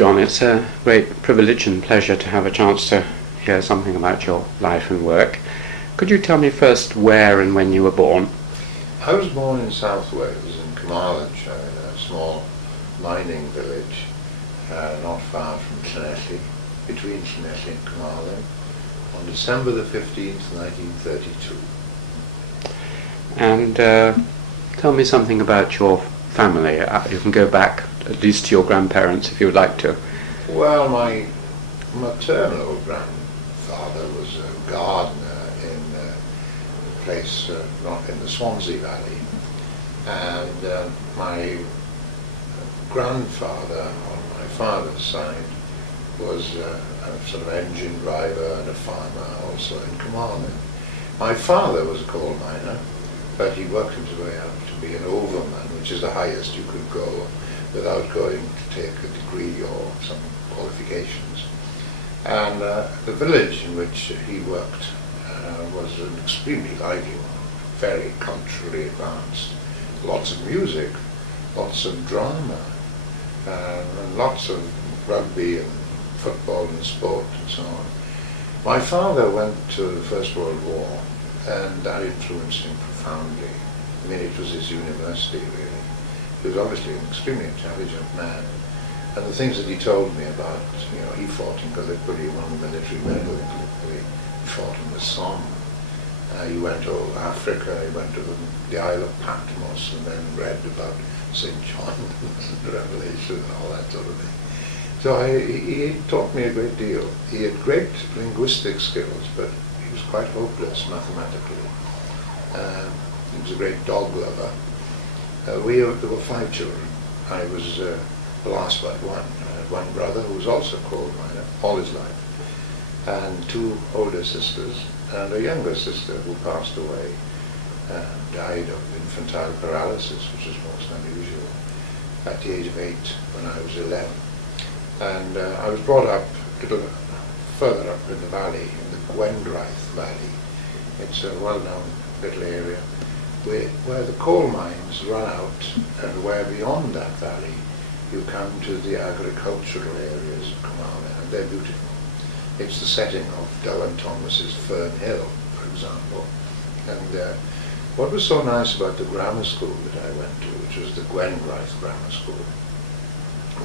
John, it's a great privilege and pleasure to have a chance to hear something about your life and work. Could you tell me first where and when you were born? I was born in South Wales, in Carmarthenshire, in a small mining village not far from Llanelli, between Llanelli and Carmarthen, on December the 15th, 1932. And tell me something about your family. You can go back at least to your grandparents if you would like to. Well, my maternal grandfather was a gardener in a place not in the Swansea Valley, and my grandfather on my father's side was a sort of engine driver and a farmer also in Carmarthen. My father was a coal miner, but he worked his way up to be an overman, which is the highest you could go without going to take a degree or some qualifications. And the village in which he worked was an extremely lively one, very culturally advanced, lots of music, lots of drama, and lots of rugby and football and sport and so on. My father went to the First World War, and that influenced him profoundly. I mean, it was his university, really. He was obviously an extremely intelligent man, and the things that he told me about, he fought in Gallipoli, won the military medal in Gallipoli, he fought in the Somme, he went to Africa, he went to the Isle of Patmos, and then read about St. John and the Revelation and all that sort of thing. So he taught me a great deal. He had great linguistic skills, but he was quite hopeless mathematically. He was a great dog lover. There were 5 children. I was the last but one. I had one brother who was also a coal miner all his life, and 2 older sisters, and a younger sister who passed away and died of infantile paralysis, which is most unusual, at the age of 8 when I was 11. And I was brought up a little further up in the valley, in the Gwendraith Valley. It's a well-known little area where the coal mines run out, and where beyond that valley you come to the agricultural areas of Carmarthen, and they're beautiful. It's the setting of Meurig Thomas's Fern Hill, for example. And what was so nice about the grammar school that I went to, which was the Gwendraith Grammar School,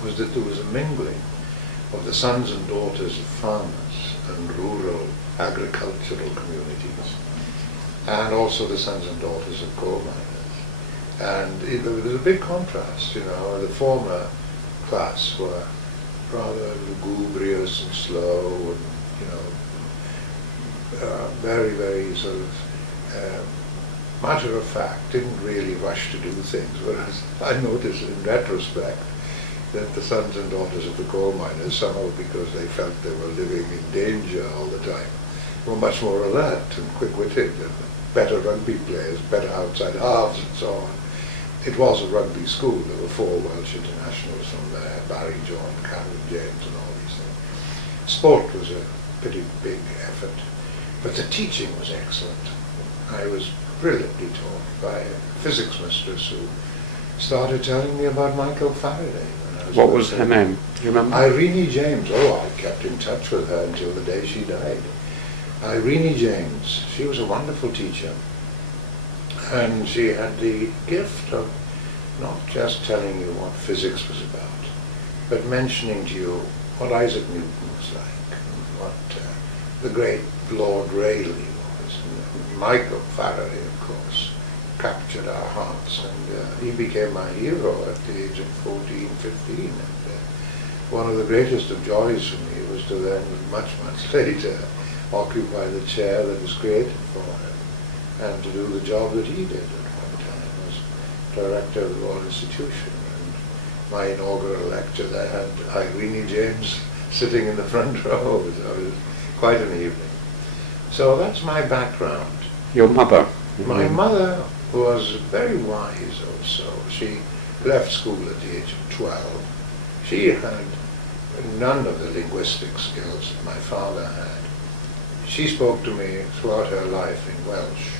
was that there was a mingling of the sons and daughters of farmers and rural agricultural communities, and also the sons and daughters of coal miners. And there was a big contrast, the former class were rather lugubrious and slow and, very, very sort of matter of fact, didn't really rush to do things, whereas I noticed in retrospect that the sons and daughters of the coal miners, somehow because they felt they were living in danger all the time, were much more alert and quick-witted and better rugby players, better outside halves and so on. It was a rugby school. There were 4 Welsh internationals from there, Barry John, Cameron James and all these things. Sport was a pretty big effort, but the teaching was excellent. I was brilliantly taught by a physics mistress who started telling me about Michael Faraday. What was her name? Do you remember? Irene James. Oh, I kept in touch with her until the day she died. Irene James. She was a wonderful teacher. And she had the gift of not just telling you what physics was about, but mentioning to you what Isaac Newton was like, and what the great Lord Rayleigh was. And Michael Faraday, of course, captured our hearts, and he became my hero at the age of 14, 15. And one of the greatest of joys for me was to then, much later, occupy the chair that was created for him, and to do the job that he did at one time as director of the Royal Institution. And my inaugural lecture, they had Irene James sitting in the front row, so it was quite an evening. So that's my background. Your mother? My mother was very wise also. She left school at the age of 12. She had none of the linguistic skills that my father had. She spoke to me throughout her life in Welsh.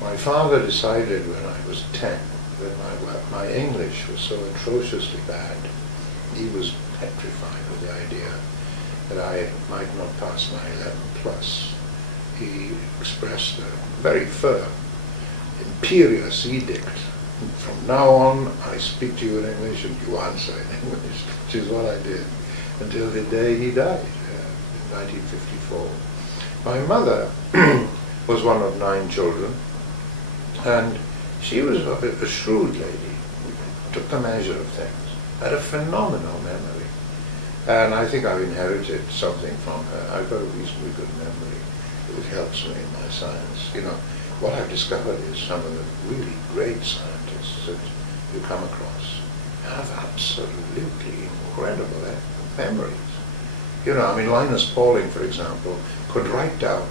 My father decided when I was 10 that my English was so atrociously bad He was petrified with the idea that I might not pass my 11 plus. He expressed a very firm, imperious edict. From now on, I speak to you in English and you answer in English, which is what I did until the day he died, in 1954. My mother was one of 9 children, and she was a shrewd lady, took the measure of things, had a phenomenal memory. And I think I've inherited something from her. I've got a reasonably good memory. It helps me in my science. You know, what I've discovered is some of the really great scientists that you come across have absolutely incredible memories. You know, I mean, Linus Pauling, for example, could write down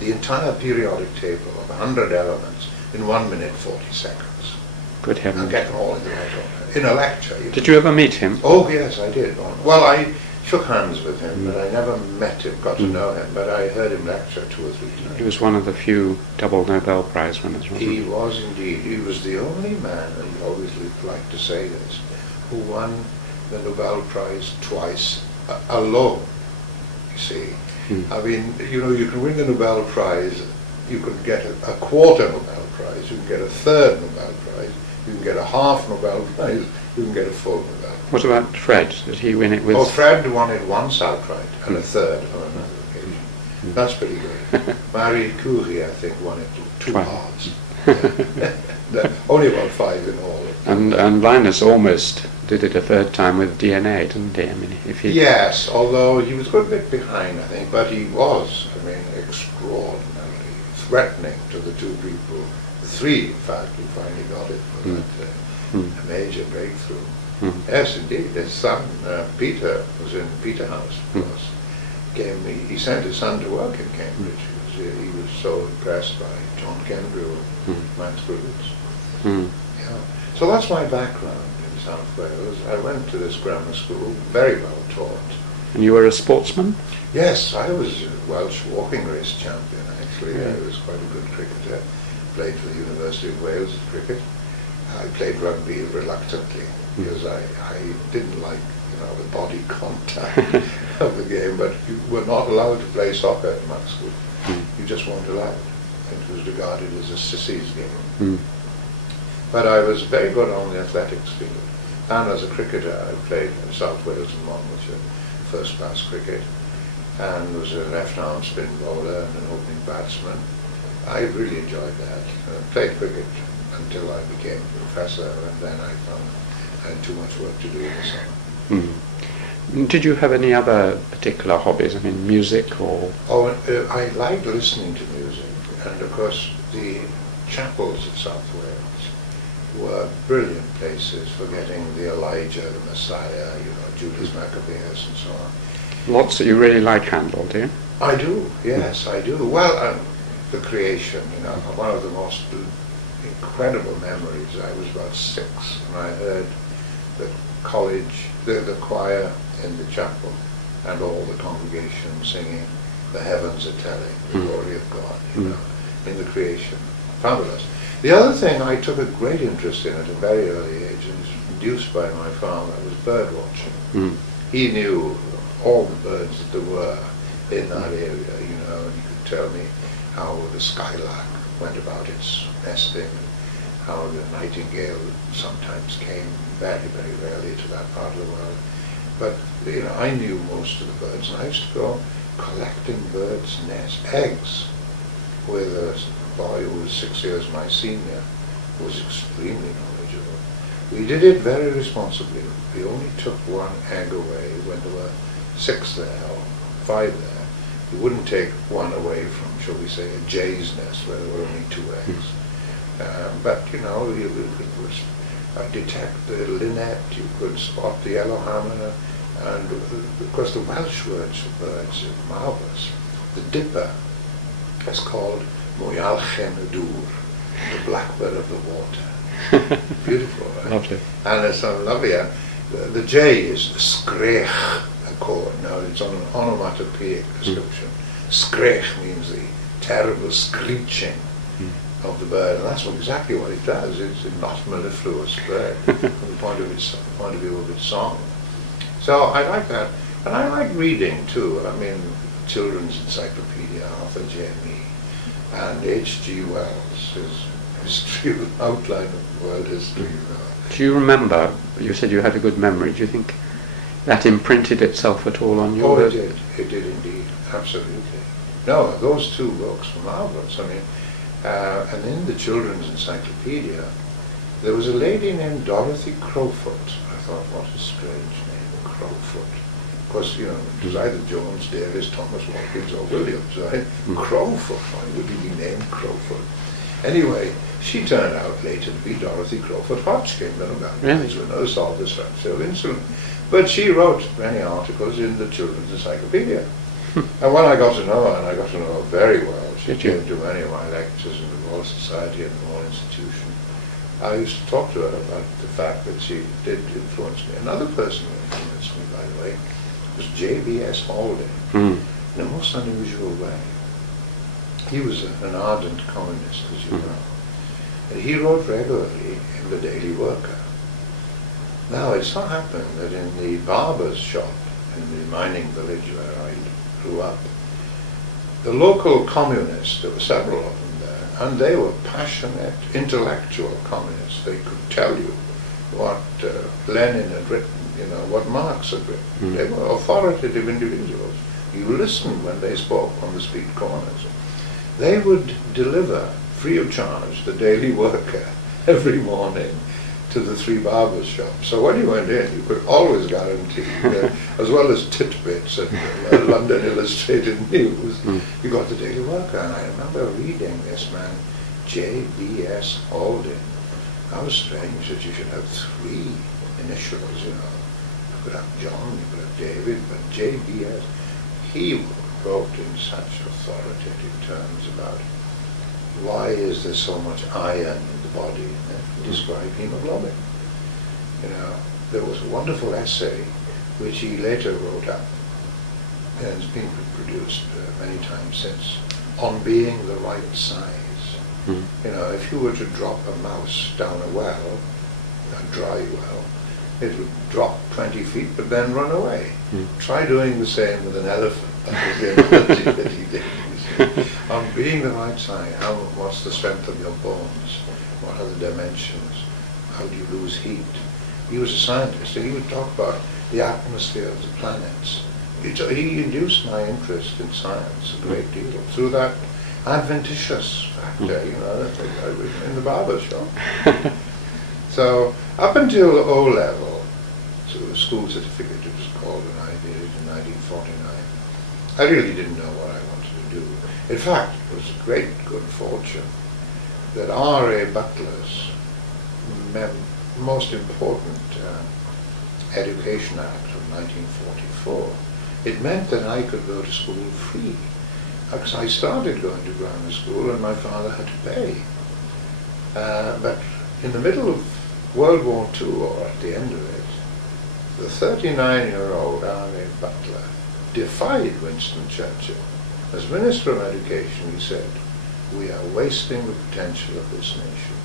the entire periodic table of 100 elements in 1 minute 40 seconds. Good heavens. And get them all in the right order. In a lecture. Did you ever meet him? Oh, yes, I did. Well, I shook hands with him, but I never met him, got to know him, but I heard him lecture 2 or 3 times. He was one of the few double Nobel Prize winners, wasn't he? He was indeed. He was the only man, and he always liked to say this, who won the Nobel Prize twice alone, you see. I mean, you know, you can win the Nobel Prize, you can get a quarter Nobel Prize, you can get a third Nobel Prize, you can get a half Nobel Prize, you can get a full Nobel Prize. What about Fred? Did he win it with... Oh, Fred won it once outright, and a third on another occasion. That's pretty good. Marie Curie, I think, won it 2 halves. Only about 5 in all. And Linus almost did it a third time with DNA, didn't he? I mean, if he... Yes, although he was a good bit behind, I think, but he was, I mean, extraordinarily threatening to the 2 people, the 3, in fact, who finally got it for that major breakthrough. Yes, indeed. His son, Peter, was in Peterhouse, of course. He sent his son to work in Cambridge. He was so impressed by John Kendrew and Max Brewitz. Yeah. So that's my background in South Wales. I went to this grammar school, very well taught. And you were a sportsman? Yes, I was a Welsh walking race champion, actually. I was quite a good cricketer. Played for the University of Wales at cricket. I played rugby reluctantly because I didn't like, you know, the body contact of the game, but you were not allowed to play soccer at my school. You just weren't allowed. It was regarded as a sissies game. But I was very good on the athletics field. And as a cricketer, I played in South Wales and Monmouthshire, first-class cricket, and was a left-arm spin bowler and an opening batsman. I really enjoyed that. I played cricket until I became a professor, and then I found I had too much work to do in the summer. Did you have any other particular hobbies? I mean, music or... Oh, I liked listening to music, and of course the chapels of South Wales were brilliant places for getting the Elijah, the Messiah, you know, Judas Maccabeus and so on. Lots that you really like Handel, do you? I do, yes, I do. Well, the creation, you know, one of the most incredible memories. I was about 6 when I heard the college, the choir in the chapel and all the congregation singing "The Heavens Are Telling the Glory of God," you know, in the creation. Fabulous. The other thing I took a great interest in at a very early age, and was induced by my father, was bird watching. He knew all the birds that there were in that area, you know, and he could tell me how the skylark went about its nesting, how the nightingale sometimes came very, very rarely to that part of the world. But, you know, I knew most of the birds, and I used to go collecting birds' eggs with a boy who was 6 years my senior, who was extremely knowledgeable. We did it very responsibly. We only took 1 egg away when there were 6 there, or 5 there. We wouldn't take 1 away from, shall we say, a jay's nest where there were only 2 eggs. But, you know, you could detect the linnet, you could spot the yellowhammer, and of course the Welsh words for birds are marvellous. The dipper is called Mwyalchen y Dŵr, the blackbird of the water. Beautiful, right? Lovely. And it's so lovely. The jay is screch, called. Now it's on an onomatopoeic description. Screch means the terrible screeching of the bird, and that's exactly what it does. It's a not mellifluous bird from the point of view of its song. So I like that. And I like reading too. I mean, Children's Encyclopedia, Arthur Jamie, and H.G. Wells, his history, outline of world history. Do you remember, you said you had a good memory, do you think that imprinted itself at all on you? Oh, it did indeed, absolutely. No, those two books were marvelous. I mean, and in the Children's Encyclopedia, there was a lady named Dorothy Crowfoot. I thought, what a strange name, Crowfoot. Of course, you know, it was either Jones, Davis, Thomas, Watkins, or Williams, right? Crowfoot, why would he be named Crowfoot? Anyway, she turned out later to be Dorothy Crowfoot Hodgkin, Really? who knows solved the structure of insulin. But she wrote many articles in the Children's Encyclopedia. And when I got to know her, and I got to know her very well, she came to many of my lectures in the Royal Society and the Royal Institution. I used to talk to her about the fact that she did influence me. Another person who influenced me, by the way, was J.B.S. Haldane, in a most unusual way. He was an ardent communist, as you know. And he wrote regularly in the Daily Worker. Now, it so happened that in the barber's shop in the mining village where I grew up, the local communists, there were several of them there, and they were passionate, intellectual communists. They could tell you what Lenin had written, you know, what Marx had written. They were authoritative individuals. You listened when they spoke on the street corners. They would deliver, free of charge, the Daily Worker every morning to the three barbers' shops. So when you went in, you could always guarantee, as well as titbits and London Illustrated News, you got the Daily Worker. And I remember reading this man, J.B.S. Haldane. How strange that you should have three initials, you know. You could have John, you could have David, but J.B.S. He wrote in such authoritative terms about why is there so much iron in the body. He described hemoglobin. You know, there was a wonderful essay which he later wrote up, and it's been reproduced many times since, on being the right size. You know, if you were to drop a mouse down a well, a dry well, it would drop 20 feet but then run away. Try doing the same with an elephant. That was the analogy that he did. On being the right size, what's the strength of your bones? What are the dimensions? How do you lose heat? He was a scientist, and he would talk about the atmosphere of the planets. He induced my interest in science a great deal through that adventitious factor, you know, in the barber shop. So up until O level, so the school certificate it was called when I did it in 1949, I really didn't know what I wanted to do. In fact, it was a great good fortune that R.A. Butler's most important Education Act of 1944, it meant that I could go to school free. Because I started going to grammar school and my father had to pay. But in the middle of World War II, or at the end of it, the 39-year-old R.A. Butler defied Winston Churchill. As Minister of Education, he said, we are wasting the potential of this nation.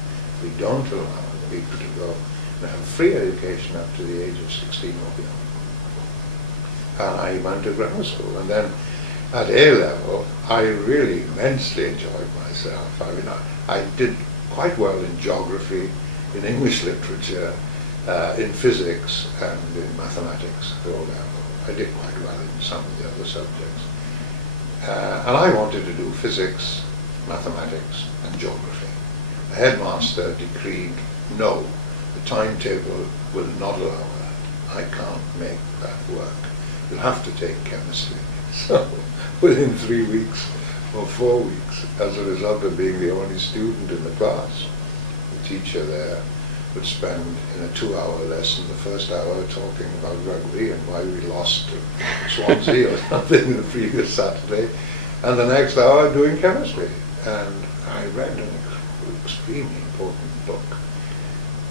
We don't allow people to go and have free education up to the age of 16 or beyond. And I went to grammar school, and then at A level, I really immensely enjoyed myself. I mean, I did quite well in geography, in English literature, in physics, and in mathematics at O level. I did quite well in some of the other subjects. And I wanted to do physics, mathematics, and geography. The headmaster decreed, no, the timetable will not allow that. I can't make that work. You'll have to take chemistry. So within 3 weeks or 4 weeks, as a result of being the only student in the class, the teacher there would spend in a 2-hour lesson the first hour talking about rugby and why we lost to Swansea or something the previous Saturday, and the next hour doing chemistry. And I read an extremely important book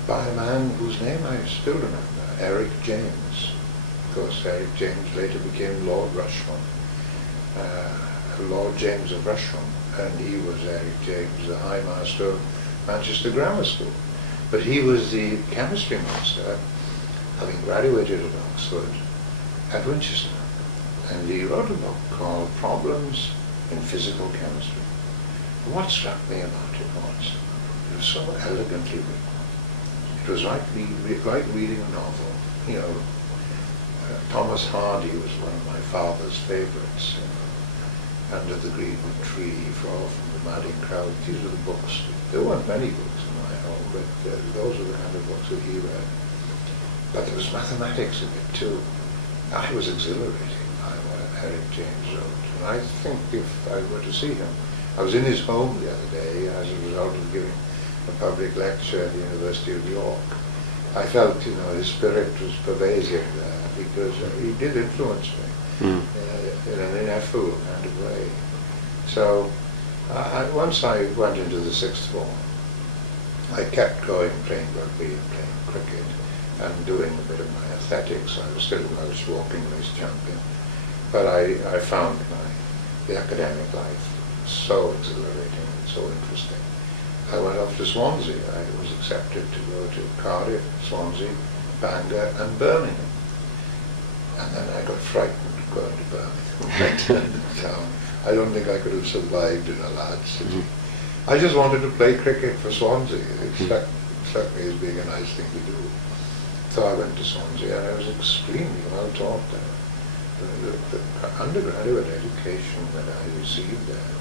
by a man whose name I still remember, Eric James. Of course, Eric James later became Lord Rushmore, Lord James of Rushmore, and he was Eric James, the High Master of Manchester Grammar School. But he was the chemistry master, having graduated at Oxford, at Winchester. And he wrote a book called Problems in Physical Chemistry. And what struck me about it was so elegantly written. It was like reading a novel. You know, Thomas Hardy was one of my father's favorites. You know, Under the Greenwood Tree, Fall from the Madding Crowd. These were the books. There weren't many books in my home, but those were the kind of books that he read. But there was mathematics in it too. I was exhilarated by what Eric James wrote. And I think if I were to see him, I was in his home the other day as a result of giving a public lecture at the University of York. I felt, you know, his spirit was pervasive there because he did influence me in an ineffable kind of way. So once I went into the sixth form, I kept going playing rugby and playing cricket and doing a bit of my athletics. I was still a Welsh walking race champion. But I found the academic life so exhilarating and so interesting. I went off to Swansea. I was accepted to go to Cardiff, Swansea, Bangor and Birmingham. And then I got frightened going to Birmingham. I don't think I could have survived in a large city. I just wanted to play cricket for Swansea. It struck me as being a nice thing to do. So I went to Swansea and I was extremely well taught there. The undergraduate education that I received there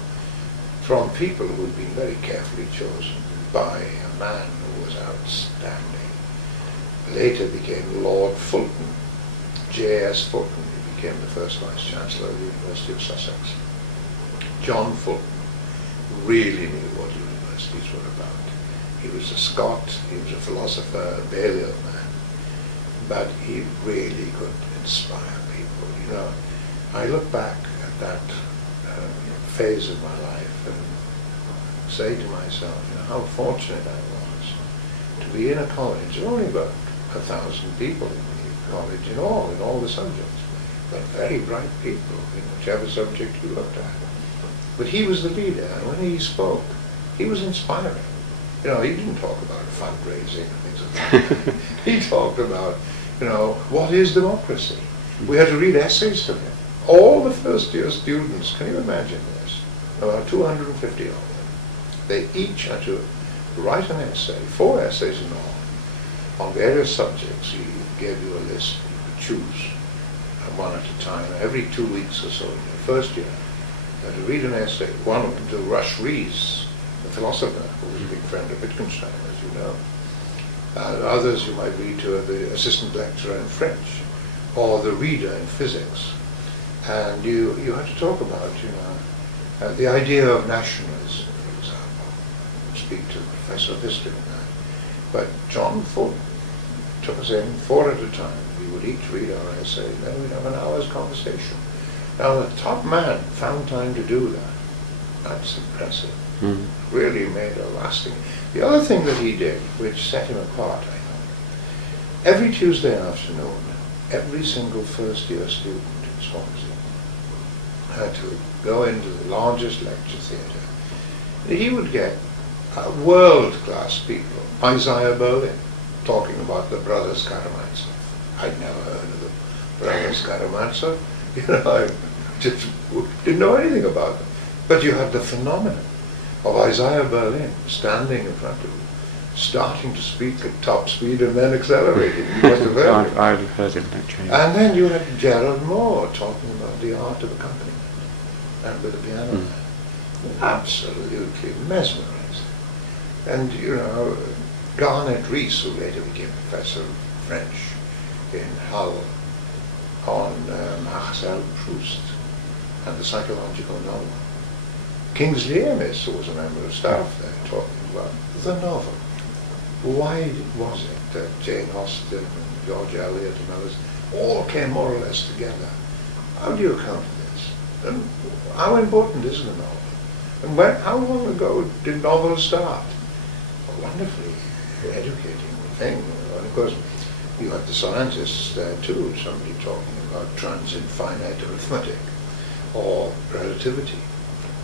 from people who had been very carefully chosen by a man who was outstanding. Later became Lord Fulton, J.S. Fulton. He became the first Vice-Chancellor of the University of Sussex. John Fulton really knew what universities were about. He was a Scot, he was a philosopher, a Balliol man, but he really could inspire people. You know, I look back at that phase of my life and say to myself, you know, how fortunate I was to be in a college. There were only about 1,000 people in the college in all the subjects, but very bright people in whichever subject you looked at. But he was the leader, and when he spoke, he was inspiring. You know, he didn't talk about fundraising and things like that. He talked about, you know, what is democracy? We had to read essays to him. All the first-year students, can you imagine this? About 250 of them. They each had to write an essay, 4 essays in all, on various subjects. He gave you a list, you could choose one at a time. Every 2 weeks or so in your first year, you had to read an essay. One of them to Rush Rees, the philosopher, who was a big friend of Wittgenstein, as you know. Others you might read to the assistant lecturer in French, or the reader in physics. And you had to talk about, you know, the idea of nationalism, for example. Speak to a professor of history on that. But John Fulton took us in 4 at a time. We would each read our essay, and then we'd have an hour's conversation. Now, the top man found time to do that. That's impressive. Really made a lasting... The other thing that he did, which set him apart, I know, every Tuesday afternoon, every single first-year student in Swansea had to go into the largest lecture theatre. He would get world-class people, Isaiah Berlin, talking about the Brothers Karamazov. I'd never heard of the Brothers Karamazov. You know, I just didn't know anything about them. But you had the phenomenon of Isaiah Berlin standing in front of you, starting to speak at top speed and then accelerating. You must have heard him. I've heard him actually. And then you had Gerald Moore talking about the art of accompaniment and with the piano. Absolutely mesmerizing. And, you know, Garnet Rees, who later became professor of French in Hull, on Marcel Proust and the psychological novel. Kingsley Amis, who was a member of staff there, talking about the novel. Why was it that Jane Austen and George Eliot and others all came more or less together? How do you account for this? And how important is the novel? And how long ago did novels start? A wonderfully educating thing. And of course, you had the scientists there too, somebody talking about transinfinite arithmetic, or relativity,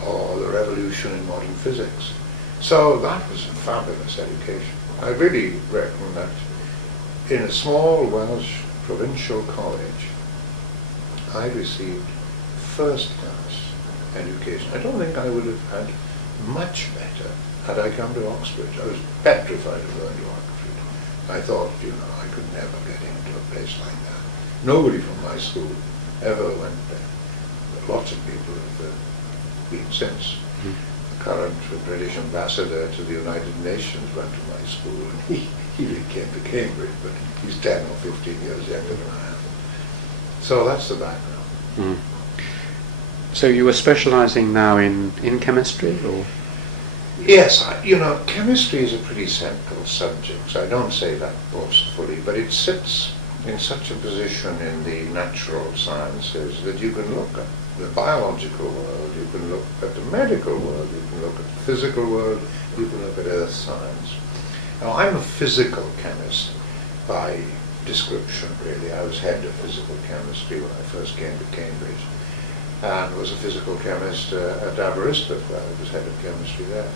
or the revolution in modern physics. So that was a fabulous education. I really reckon that in a small Welsh provincial college, I received first-class education. I don't think I would have had much better had I come to Oxford. I was petrified of going to Oxford. I thought, I could never get into a place like that. Nobody from my school ever went there. But lots of people have been since. The current British ambassador to the United Nations went to my school, and he came to Cambridge, but he's 10 or 15 years younger than I am. So that's the background. Mm. So you were specialising now in chemistry, or? Yes, chemistry is a pretty central subject, so I don't say that boastfully, but it sits in such a position in the natural sciences that you can look at the biological world, you can look at the medical world, you can look at the physical world, you can look at earth science. Now, I'm a physical chemist by description, really. I was head of physical chemistry when I first came to Cambridge, and was a physical chemist at Aberystwyth, where I was head of chemistry there.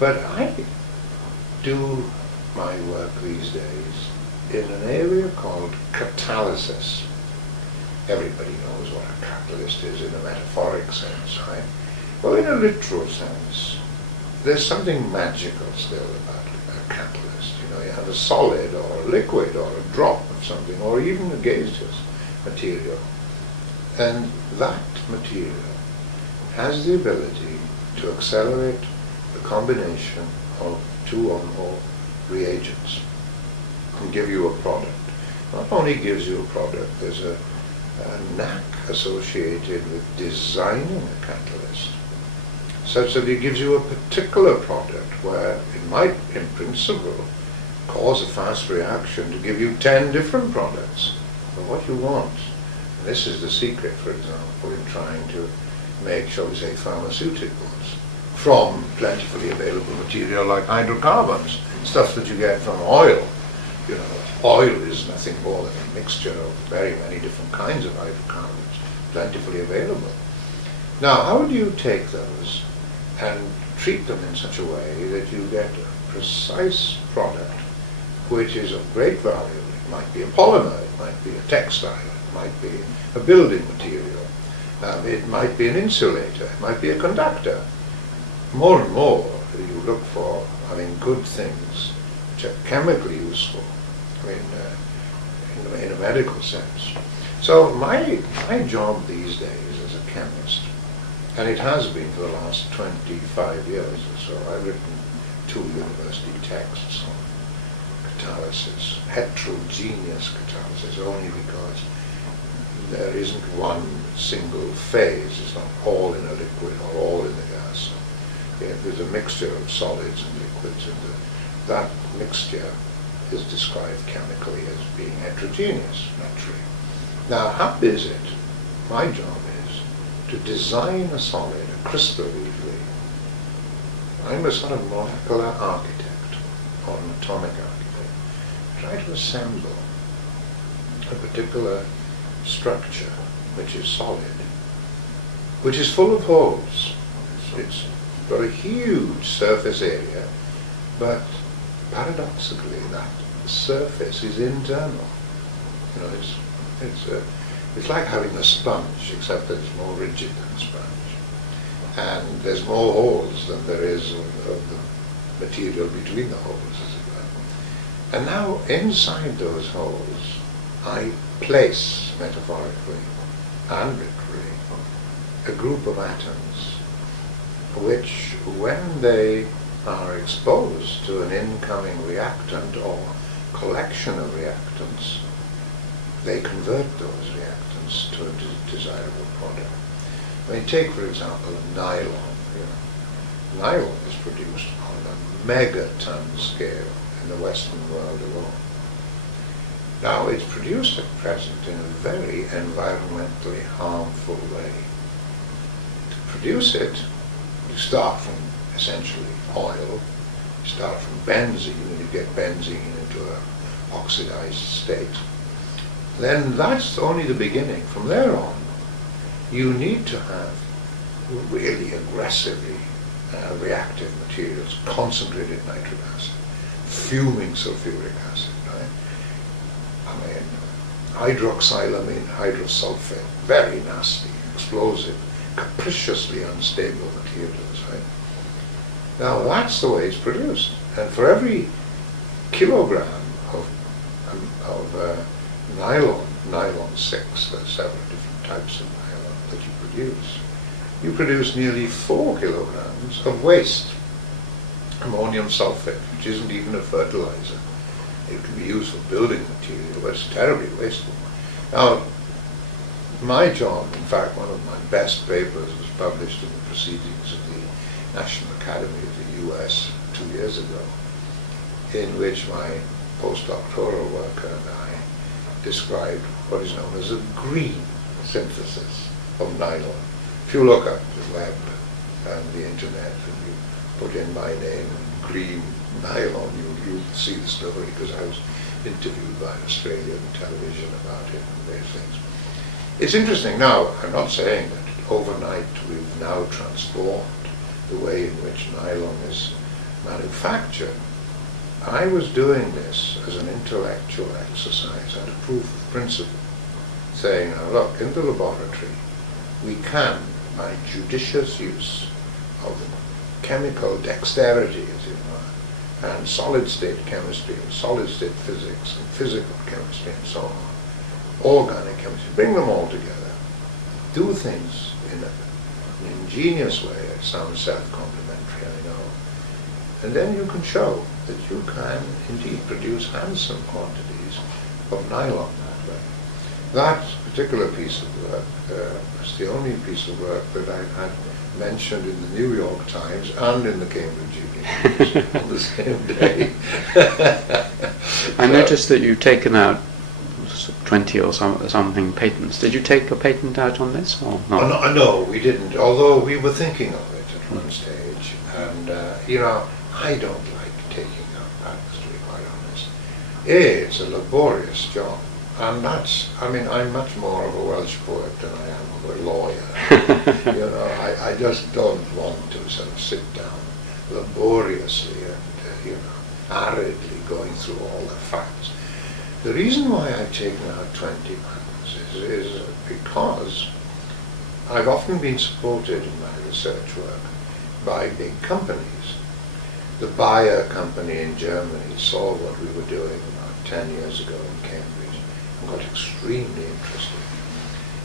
But I do my work these days in an area called catalysis. Everybody knows what a catalyst is in a metaphoric sense, right? Well, in a literal sense, there's something magical still about a catalyst. You have a solid or a liquid or a drop of something, or even a gaseous material. And that material has the ability to accelerate the combination of two or more reagents and give you a product. Not only gives you a product, there's a knack associated with designing a catalyst such that it gives you a particular product where it might, in principle, cause a fast reaction to give you 10 different products. But what you want, and this is the secret, for example, in trying to make, shall we say, pharmaceuticals from plentifully available material like hydrocarbons, stuff that you get from oil. Oil is nothing more than a mixture of very many different kinds of hydrocarbons, plentifully available. Now, how do you take those and treat them in such a way that you get a precise product which is of great value? It might be a polymer, it might be a textile, it might be a building material, it might be an insulator, it might be a conductor. More and more you look for, good things which are chemically useful, in a medical sense. So my job these days as a chemist, and it has been for the last 25 years or so, I've written 2 university texts on catalysis, heterogeneous catalysis, only because there isn't one single phase. It's not all in a liquid or all in the gas. There's a mixture of solids and liquids, and that mixture is described chemically as being heterogeneous, naturally. Now, how is it? My job is to design a solid, a crystal usually. I'm a sort of molecular architect or an atomic architect. Try to assemble a particular structure which is solid, which is full of holes. It's got a huge surface area, but paradoxically that surface is internal. It's like having a sponge, except that it's more rigid than a sponge. And there's more holes than there is of the material between the holes, as it were. And now inside those holes, I place, metaphorically and literally, a group of atoms which, when they are exposed to an incoming reactant or collection of reactants, they convert those reactants to a desirable product. Take, for example, nylon. Nylon is produced on a megaton scale in the Western world alone. Now, it's produced at present in a very environmentally harmful way. To produce it, you start from essentially oil, you start from benzene, and you get benzene into an oxidized state. Then that's only the beginning. From there on, you need to have really aggressively reactive materials, concentrated nitric acid, fuming sulfuric acid, right? hydroxylamine hydrosulfate, very nasty, explosive, capriciously unstable materials, right? Now that's the way it's produced. And for every kilogram of nylon 6, there's several different types of nylon that you produce nearly 4 kilograms of waste. Ammonium sulfate, which isn't even a fertilizer. It can be used for building material, but it's terribly wasteful. Now, my job, in fact, one of my best papers was published in the Proceedings of the National Academy of the US 2 years ago, in which my postdoctoral worker and I described what is known as a green synthesis of nylon. If you look up the web and the internet and you put in my name and green nylon, you'll see the story, because I was interviewed by Australian television about it and various things. It's interesting. Now, I'm not saying that overnight we've now transformed the way in which nylon is manufactured. I was doing this as an intellectual exercise and a proof of principle, saying, now look, in the laboratory, we can, by judicious use of chemical dexterity, as it were, and solid-state chemistry and solid-state physics and physical chemistry and so on, organic chemistry, bring them all together, do things in an ingenious way. It sounds self-complimentary, I know. And then you can show that you can indeed produce handsome quantities of nylon that way. That particular piece of work was the only piece of work that I've had mentioned in the New York Times and in the Cambridge Evening News on the same day. I noticed that you've taken out 20 or something patents. Did you take a patent out on this or not? No, we didn't, although we were thinking of it at one stage. And, I don't like taking out patents, to be quite honest. It's a laborious job. And I'm much more of a Welsh poet than I am of a lawyer. I just don't want to sort of sit down laboriously and, aridly going through all the facts. The reason why I've taken out 20 patents is because I've often been supported in my research work by big companies. The Bayer company in Germany saw what we were doing about 10 years ago in Cambridge and got extremely interested.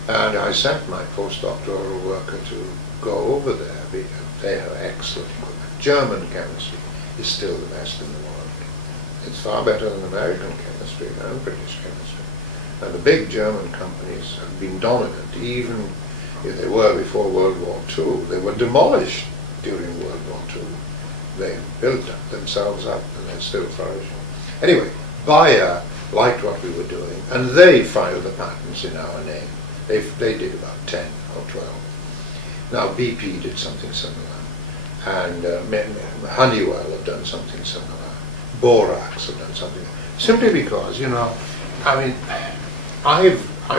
And I sent my postdoctoral worker to go over there because they have excellent equipment. German chemistry is still the best in the world. It's far better than American chemistry and British chemistry. And the big German companies have been dominant, even if they were before World War II. They were demolished during World War II. They built themselves up and they're still flourishing. Anyway, Bayer liked what we were doing and they filed the patents in our name. They did about 10 or 12. Now BP did something similar, and Honeywell have done something similar. Borax have done something, simply because, I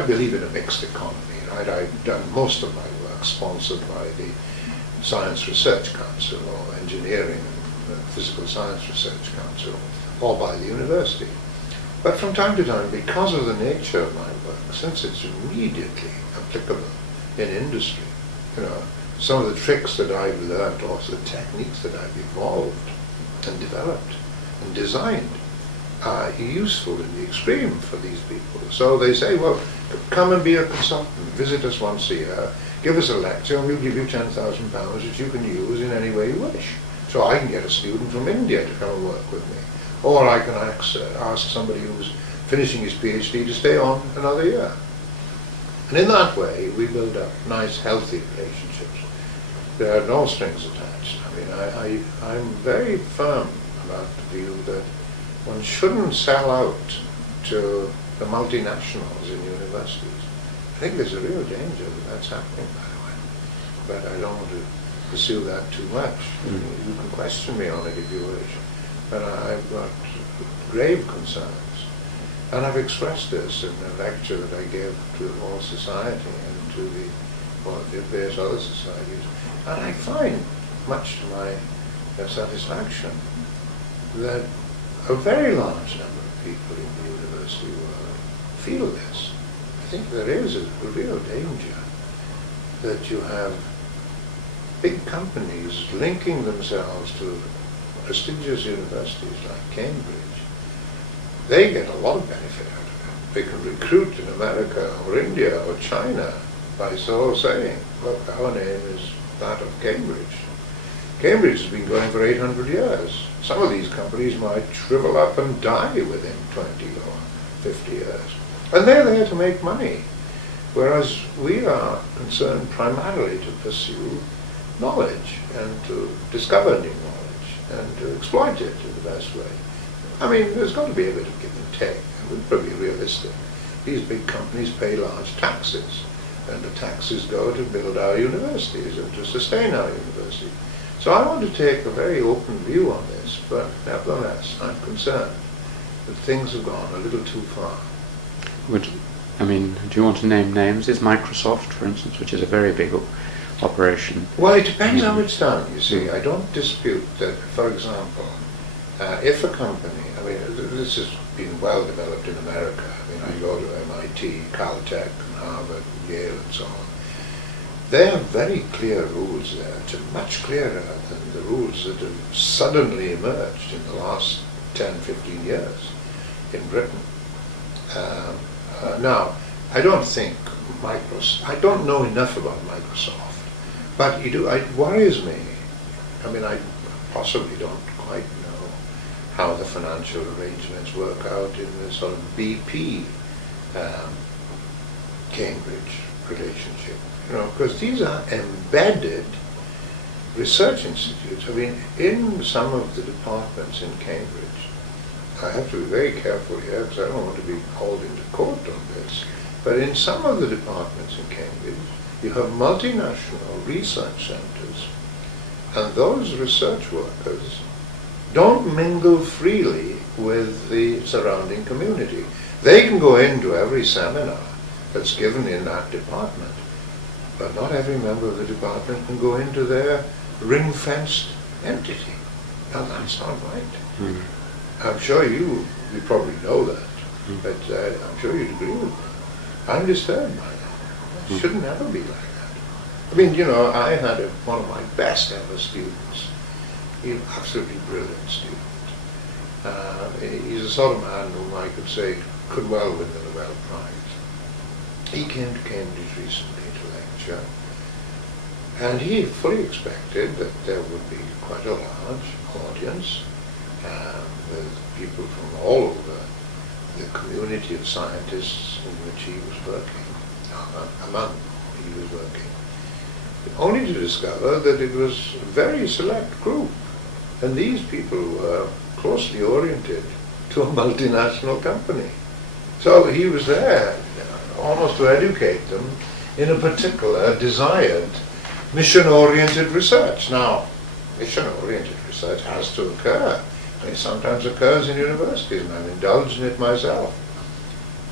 believe in a mixed economy, right? I've done most of my work sponsored by the Science Research Council or Engineering and Physical Science Research Council or by the university. But from time to time, because of the nature of my work, since it's immediately applicable in industry, some of the tricks that I've learned or the techniques that I've evolved and developed and designed are useful in the extreme for these people. So they say, well, come and be a consultant, visit us once a year, give us a lecture, and we'll give you £10,000 which you can use in any way you wish. So I can get a student from India to come and work with me. Or I can ask somebody who's finishing his PhD to stay on another year. And in that way, we build up nice, healthy relationships. There are no strings attached. I'm very firm about the view that one shouldn't sell out to the multinationals in universities. I think there's a real danger that that's happening, by the way. But I don't want to pursue that too much. You can question me on it if you wish. But I've got grave concerns. And I've expressed this in a lecture that I gave to the Royal Society and to the various other societies. And I find, much to my satisfaction, that a very large number of people in the university world feel this. I think there is a real danger that you have big companies linking themselves to prestigious universities like Cambridge. They get a lot of benefit out of it. They can recruit in America or India or China by so saying, look, our name is that of Cambridge. Cambridge has been going for 800 years. Some of these companies might shrivel up and die within 20 or 50 years. And they're there to make money. Whereas we are concerned primarily to pursue knowledge and to discover new knowledge and to exploit it in the best way. I mean, there's got to be a bit of give and take. And we've got to be realistic. These big companies pay large taxes, and the taxes go to build our universities and to sustain our universities. So I want to take a very open view on this, but nevertheless, I'm concerned that things have gone a little too far. Do you want to name names? Is Microsoft, for instance, which is a very big operation? Well, it depends how it's done, you see. I don't dispute that, for example, if a company, I mean, this has been well developed in America. I mean, I go to MIT, Caltech, and Harvard, and Yale, and so on. There are very clear rules there, much clearer than the rules that have suddenly emerged in the last 10, 15 years in Britain. Now, I don't think I don't know enough about Microsoft, but it worries me. I mean, I possibly don't quite know how the financial arrangements work out in the sort of BP Cambridge relationship, because these are embedded research institutes. I mean, in some of the departments in Cambridge, I have to be very careful here because I don't want to be called into court on this, but in some of the departments in Cambridge, you have multinational research centres, and those research workers don't mingle freely with the surrounding community. They can go into every seminar that's given in that department, but not every member of the department can go into their ring-fenced entity. Now that's not right. Mm. I'm sure you probably know that, but I'm sure you'd agree with me. I'm disturbed by that. It shouldn't ever be like that. I mean, I had one of my best ever students. He's an absolutely brilliant student. He's the sort of man whom I could say could well win the Nobel Prize. He came to Cambridge recently to lecture, and he fully expected that there would be quite a large audience with people from all over the community of scientists in which he was working, among he was working, only to discover that it was a very select group, and these people were closely oriented to a multinational company. So he was there almost to educate them in a particular desired mission-oriented research. Now, mission-oriented research has to occur. It sometimes occurs in universities, and I'm indulged in it myself.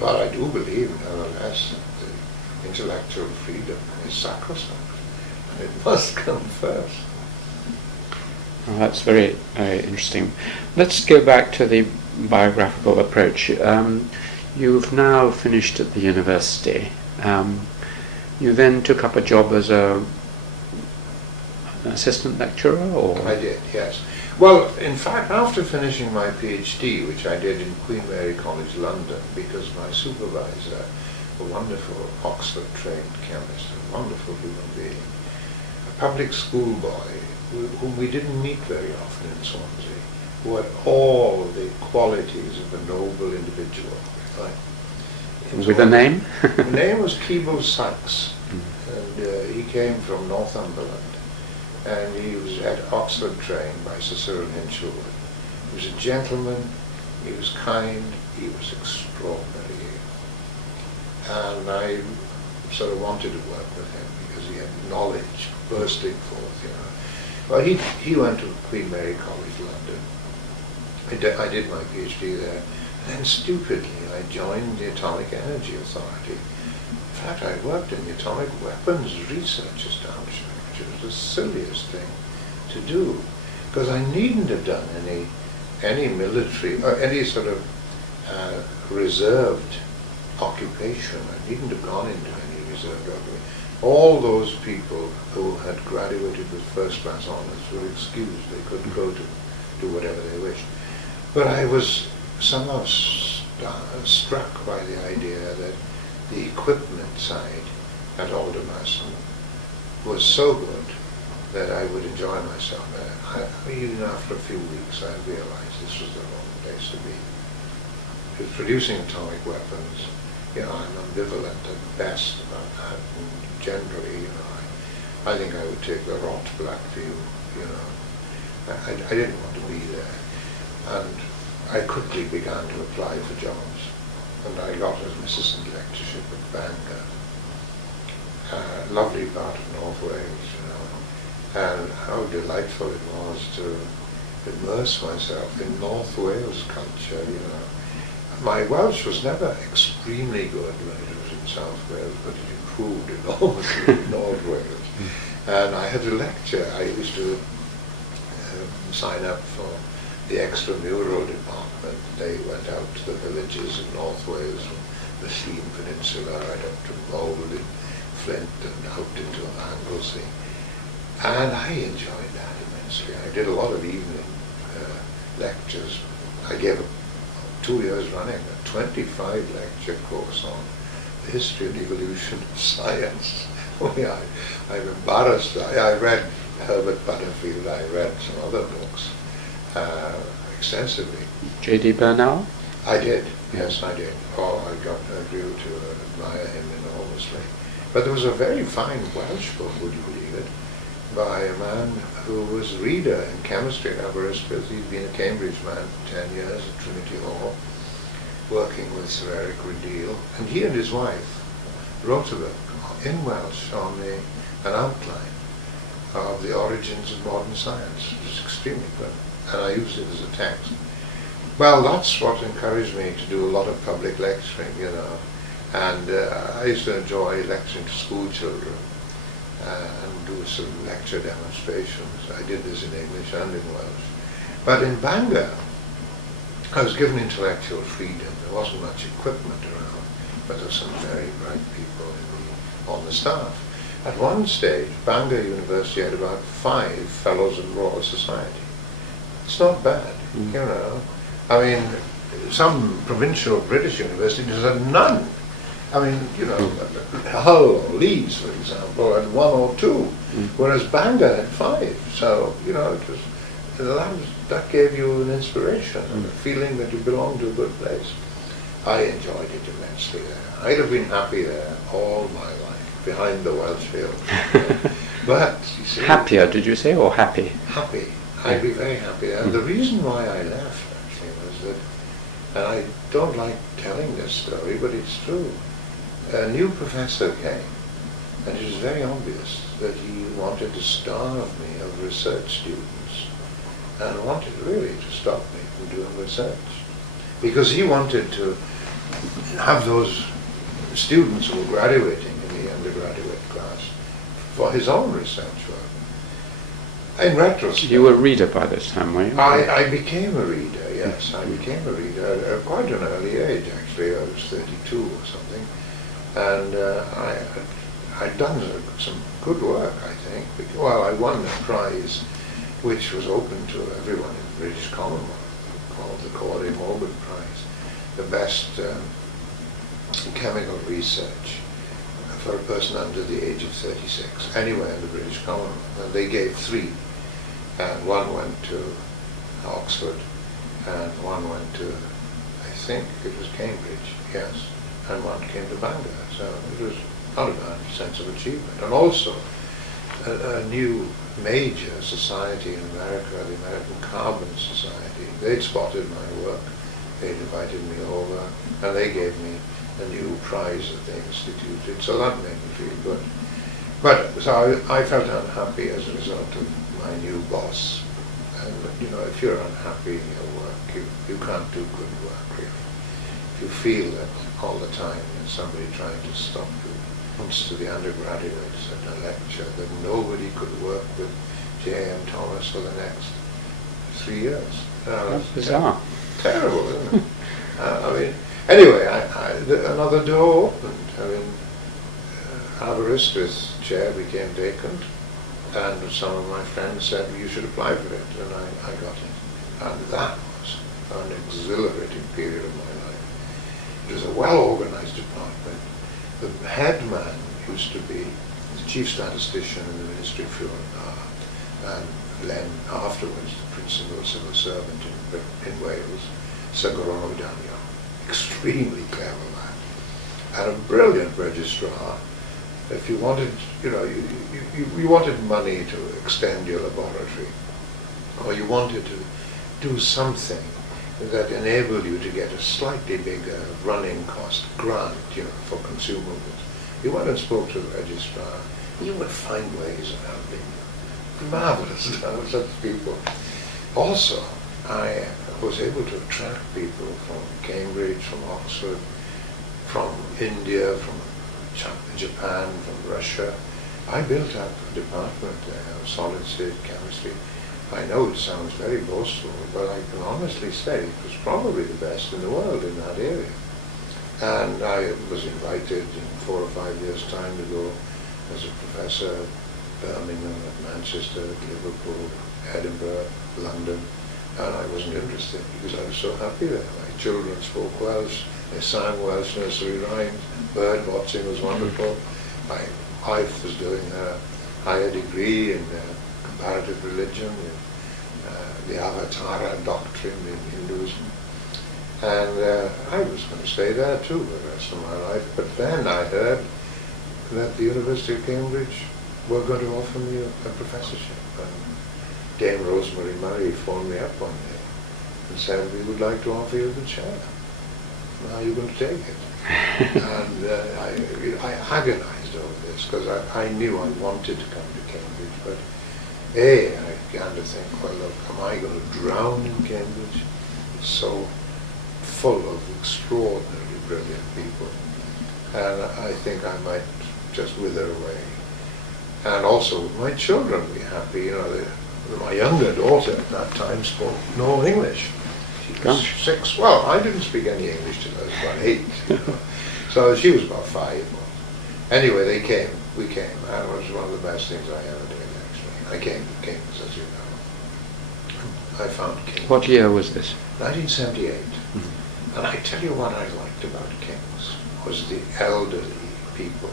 But I do believe, nevertheless, that the intellectual freedom is sacrosanct, and it must come first. Well, that's very, very interesting. Let's go back to the biographical approach. You've now finished at the university. You then took up a job as an assistant lecturer, or? I did, yes. Well, in fact, after finishing my PhD, which I did in Queen Mary College, London, because my supervisor, a wonderful Oxford-trained chemist, a wonderful human being, a public school boy, whom we didn't meet very often in Swansea, who had all the qualities of a noble individual. Right? With a name? The name was Keble Sachs, and he came from Northumberland. And he was at Oxford trained by Sir Cyril Hinshelwood. He was a gentleman, he was kind, he was extraordinary. And I sort of wanted to work with him because he had knowledge bursting forth, Well, he went to Queen Mary College, London. I did my PhD there. And then stupidly I joined the Atomic Energy Authority. In fact, I worked in the Atomic Weapons Research Establishment, which was the silliest thing to do, because I needn't have done any military or any sort of reserved occupation. I needn't have gone into any reserved occupation. All those people who had graduated with first class honours were excused. They could go to do whatever they wished. But I was somehow struck by the idea that the equipment side at Aldermaston was so good that I would enjoy myself there. Even after a few weeks, I realized this was the wrong place to be. Because producing atomic weapons, I'm ambivalent at best about that. And generally, I think I would take the rot black view. I didn't want to be there, and I quickly began to apply for jobs, and I got an assistant lectureship at Bangor, lovely part of North Wales, and how delightful it was to immerse myself in North Wales culture. My Welsh was never extremely good when it was in South Wales, but it improved enormously in North Wales. And I had a lecture. I used to sign up for the extramural department. They went out to the villages in North Wales, from the Llŷn Peninsula right up to Mold in Flint and out into Anglesey. And I enjoyed that immensely. I did a lot of evening lectures. I gave 2 years running a 25 lecture course on the history and evolution of science. I'm embarrassed. I read Herbert Butterfield, I read some other books extensively. J.D. Bernal? I did, yes I did. I grew to admire him enormously. But there was a very fine Welsh book, would you believe it, by a man who was a reader in chemistry at Aberystwyth. He'd been a Cambridge man for 10 years at Trinity Hall, working with Sir Eric Rideal, and he and his wife wrote a book in Welsh on an outline of the origins of modern science. It was extremely good, and I used it as a text. Well, that's what encouraged me to do a lot of public lecturing, and I used to enjoy lecturing to school children and do some lecture demonstrations. I did this in English and in Welsh. But in Bangor, I was given intellectual freedom. There wasn't much equipment around, but there were some very bright people on the staff. At one stage, Bangor University had about 5 fellows of the Royal Society. It's not bad, I mean, some provincial British universities had none. I mean, Hull or Leeds, for example, had 1 or 2, whereas Bangor had 5. So, that gave you an inspiration and a feeling that you belonged to a good place. I enjoyed it immensely there. I'd have been happy there all my life, behind the Welsh hills. But, you see... Happier, did you say, or happy? Happy. I'd be very happy there. And the reason why I left, actually, was that, and I don't like telling this story, but it's true. A new professor came, and it was very obvious that he wanted to starve me of research students, and wanted really to stop me from doing research. Because he wanted to have those students who were graduating in the undergraduate class for his own research work. In retrospect... You were a reader by this time, were you? I became a reader, yes. I became a reader at quite an early age, actually. I was 32 or something. And I'd done some good work, I think. Well, I won a prize which was open to everyone in the British Commonwealth, called the Corey Morgan Prize, the best chemical research for a person under the age of 36, anywhere in the British Commonwealth. And they gave 3, and 1 went to Oxford, and 1 went to, I think it was Cambridge, yes, and 1 came to Bangor. So it was not a bad sense of achievement. And also a new major society in America, the American Carbon Society, they'd spotted my work, they'd invited me over, and they gave me a new prize that they instituted, so that made me feel good. But so I felt unhappy as a result of my new boss. And if you're unhappy in your work, you can't do good work, really. If you feel that all the time there's somebody trying to stop you. Once to the undergraduates at a lecture that nobody could work with J.M. Thomas for the next 3 years. That's bizarre. Terrible, isn't it? I mean, anyway, another door opened. I mean, Aberystwyth's chair became vacant, and some of my friends said, you should apply for it, and I got it. And that was an exhilarating period of my life. It was a well-organized department. The head man used to be the chief statistician in the Ministry of Foreign Power, and then afterwards the principal civil servant in Wales, Sir Goron O'Daniel. Extremely clever man. And a brilliant registrar. If you wanted, you wanted money to extend your laboratory, or you wanted to do something that enabled you to get a slightly bigger running cost grant, for consumables, you went and spoke to the registrar. You would find ways of helping you. Marvelous to have such people. Also, I was able to attract people from Cambridge, from Oxford, from India, from Japan, from Russia. I built up a department there of solid-state chemistry. I know it sounds very boastful, but I can honestly say it was probably the best in the world in that area. And I was invited in 4 or 5 years' time to go as a professor at Birmingham, at Manchester, at Liverpool, Edinburgh, London, and I wasn't interested because I was so happy there. My children spoke Welsh, they sang Welsh nursery rhymes, bird watching was wonderful. My wife was doing her higher degree in comparative religion, the Avatara doctrine in Hinduism. And I was going to stay there too the rest of my life. But then I heard that the University of Cambridge were going to offer me a professorship. And Dame Rosemary Murray phoned me up one day and said, we would like to offer you the chair. Are you going to take it? And I agonized over this because I knew I wanted to come to Cambridge. But I began to think, well, look, am I going to drown in Cambridge? It's so full of extraordinarily brilliant people, and I think I might just wither away. And also, would my children be happy? My younger daughter at that time spoke no English. She was 6. Well, I didn't speak any English till I was about 8. So she was about 5. Anyway, we came, and it was one of the best things I ever did, actually. I came to King's, as you know. I found King's. What year was this? 1978. And I tell you what I liked about King's was the elderly people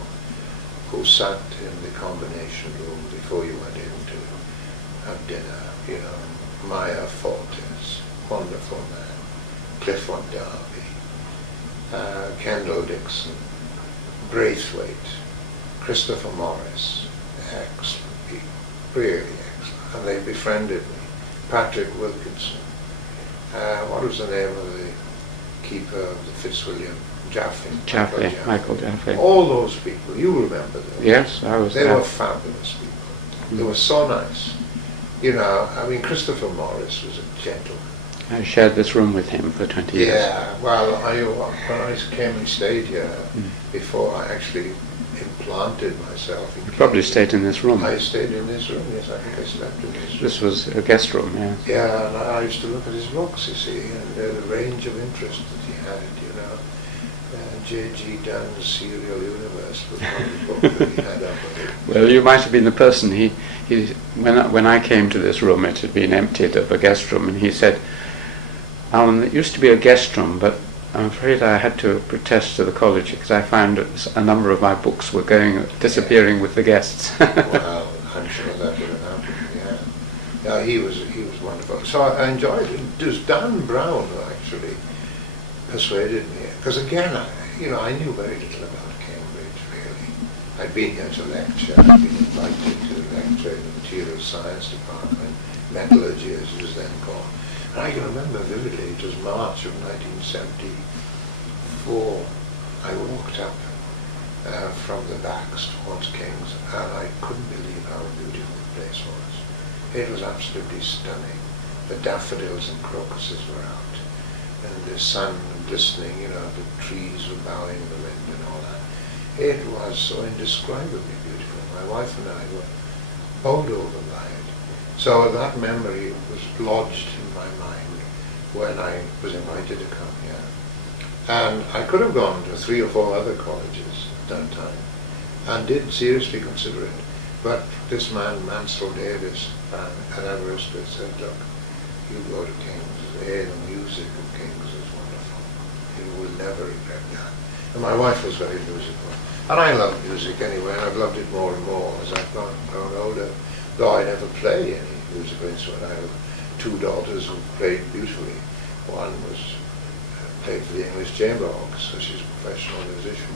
who sat in the combination room before you went in to have dinner. Maya Fortes, wonderful man, Clifford Derby, Kendall Dixon, Braithwaite, Christopher Morris, excellent people, really excellent. And they befriended me. Patrick Wilkinson, what was the name of the keeper of the Fitzwilliam? Michael Jaffe. All those people, you remember them? Yes, I was there. They were fabulous people. They were so nice. Christopher Morris was a gentleman. I shared this room with him for 20 years. Yeah, well, when I came and stayed here, before I actually implanted myself in You probably stayed in this room. I stayed in this room, yes, I think I slept in this room. This was a guest room, yeah. Yeah, and I used to look at his books, you see, and the range of interest that he had, J.G. Dunn's Serial Universe was one of the books that he had up there. Well, you might have been the person when I came to this room, it had been emptied of a guest room, and he said, Alan, it used to be a guest room, but I'm afraid I had to protest to the college because I found a number of my books were disappearing with the guests. Well, I'm sure that would have happened, yeah. He was wonderful. So I enjoyed it. It was Dan Brown who actually persuaded me, because again, I knew very little about Cambridge, really. I'd been here to lecture, I'd been invited to lecture in the Material Science Department, metallurgy as it was then called. And I can remember vividly, it was March of 1974, I walked up from the backs towards King's, and I couldn't believe how beautiful the place was. It was absolutely stunning. The daffodils and crocuses were out, and the sun glistening, the trees were bowing in the wind and all that. It was so indescribably beautiful. My wife and I were bowled over by it. So that memory was lodged in my mind when I was invited to come here. And I could have gone to 3 or 4 other colleges at that time, and did seriously consider it. But this man, Mansell Davis, at Aberystwyth, said, look, you go to King's. The music of King's is wonderful. You will never regret that. And my wife was very musical. And I love music anyway, and I've loved it more and more as I've grown older, though I never play any musical instrument. I have 2 daughters who played beautifully. One was played for the English Chamber Orchestra. She's a professional musician.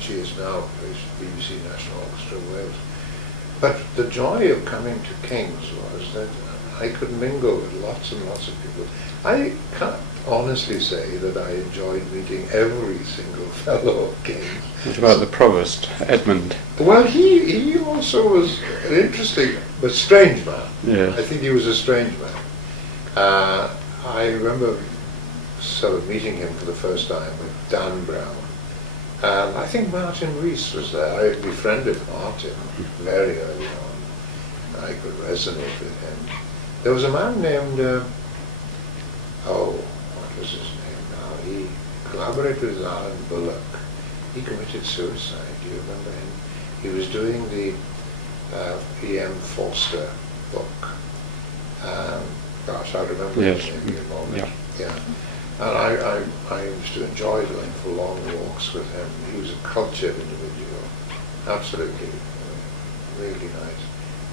She is now plays BBC National Orchestra of Wales. But the joy of coming to King's was that I could mingle with lots and lots of people. I can't honestly say that I enjoyed meeting every single fellow of King's. What about the provost, Edmund? Well, he also was an interesting but strange man. Yeah. I think he was a strange man. I remember sort of meeting him for the first time with Dan Brown. And I think Martin Rees was there. I befriended Martin very early on. I could resonate with him. There was a man named, what was his name now? He collaborated with Alan Bullock. He committed suicide. Do you remember him? He was doing the E.M. Forster book. Gosh, I remember his name in a moment. Yeah. And I used to enjoy going for long walks with him. He was a cultured individual. Absolutely, really nice.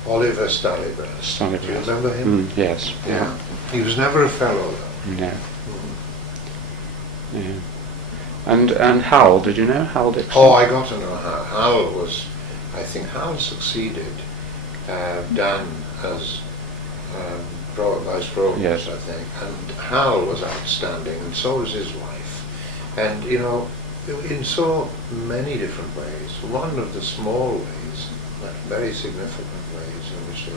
Oliver Stalibras. Do you remember him? Yes. Yeah. He was never a fellow though. No. Yeah. And Hal, did you know Hal Dixon? Oh, I got to know Hal. Hal was, I think Hal succeeded Dan as vice provost, yes. I think. And Hal was outstanding, and so was his wife. And, you know, in so many different ways, one of the small ways, but very significant ways in which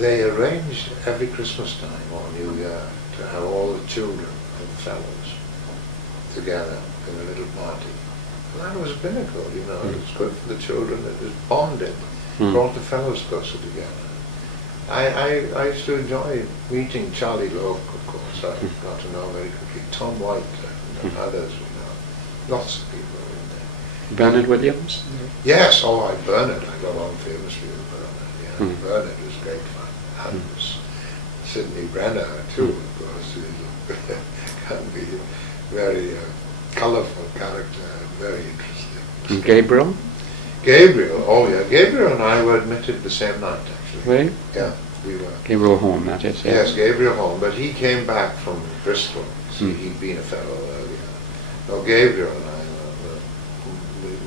they arranged every Christmas time or New Year to have all the children and fellows together in a little party. And that was a pinnacle, you know. It was good for the children. It was bonded, brought the fellows closer together. I used to enjoy meeting Charlie Logue, of course. I got to know very quickly Tom White and others, you know. Lots of people in there. Bernard Williams? Yes, Bernard. I got on famously with Bernard. Yeah. Bernard was great fun. And Sidney Brenner, too, of course. He can be very colourful character and very interesting. And Gabriel? Gabriel, Gabriel and I were admitted the same night, actually. Really? Yeah, we were. Gabriel Horn, that is. Yeah. Yes, Gabriel Horn, but he came back from Bristol. See, he'd been a fellow earlier. No, Gabriel and I,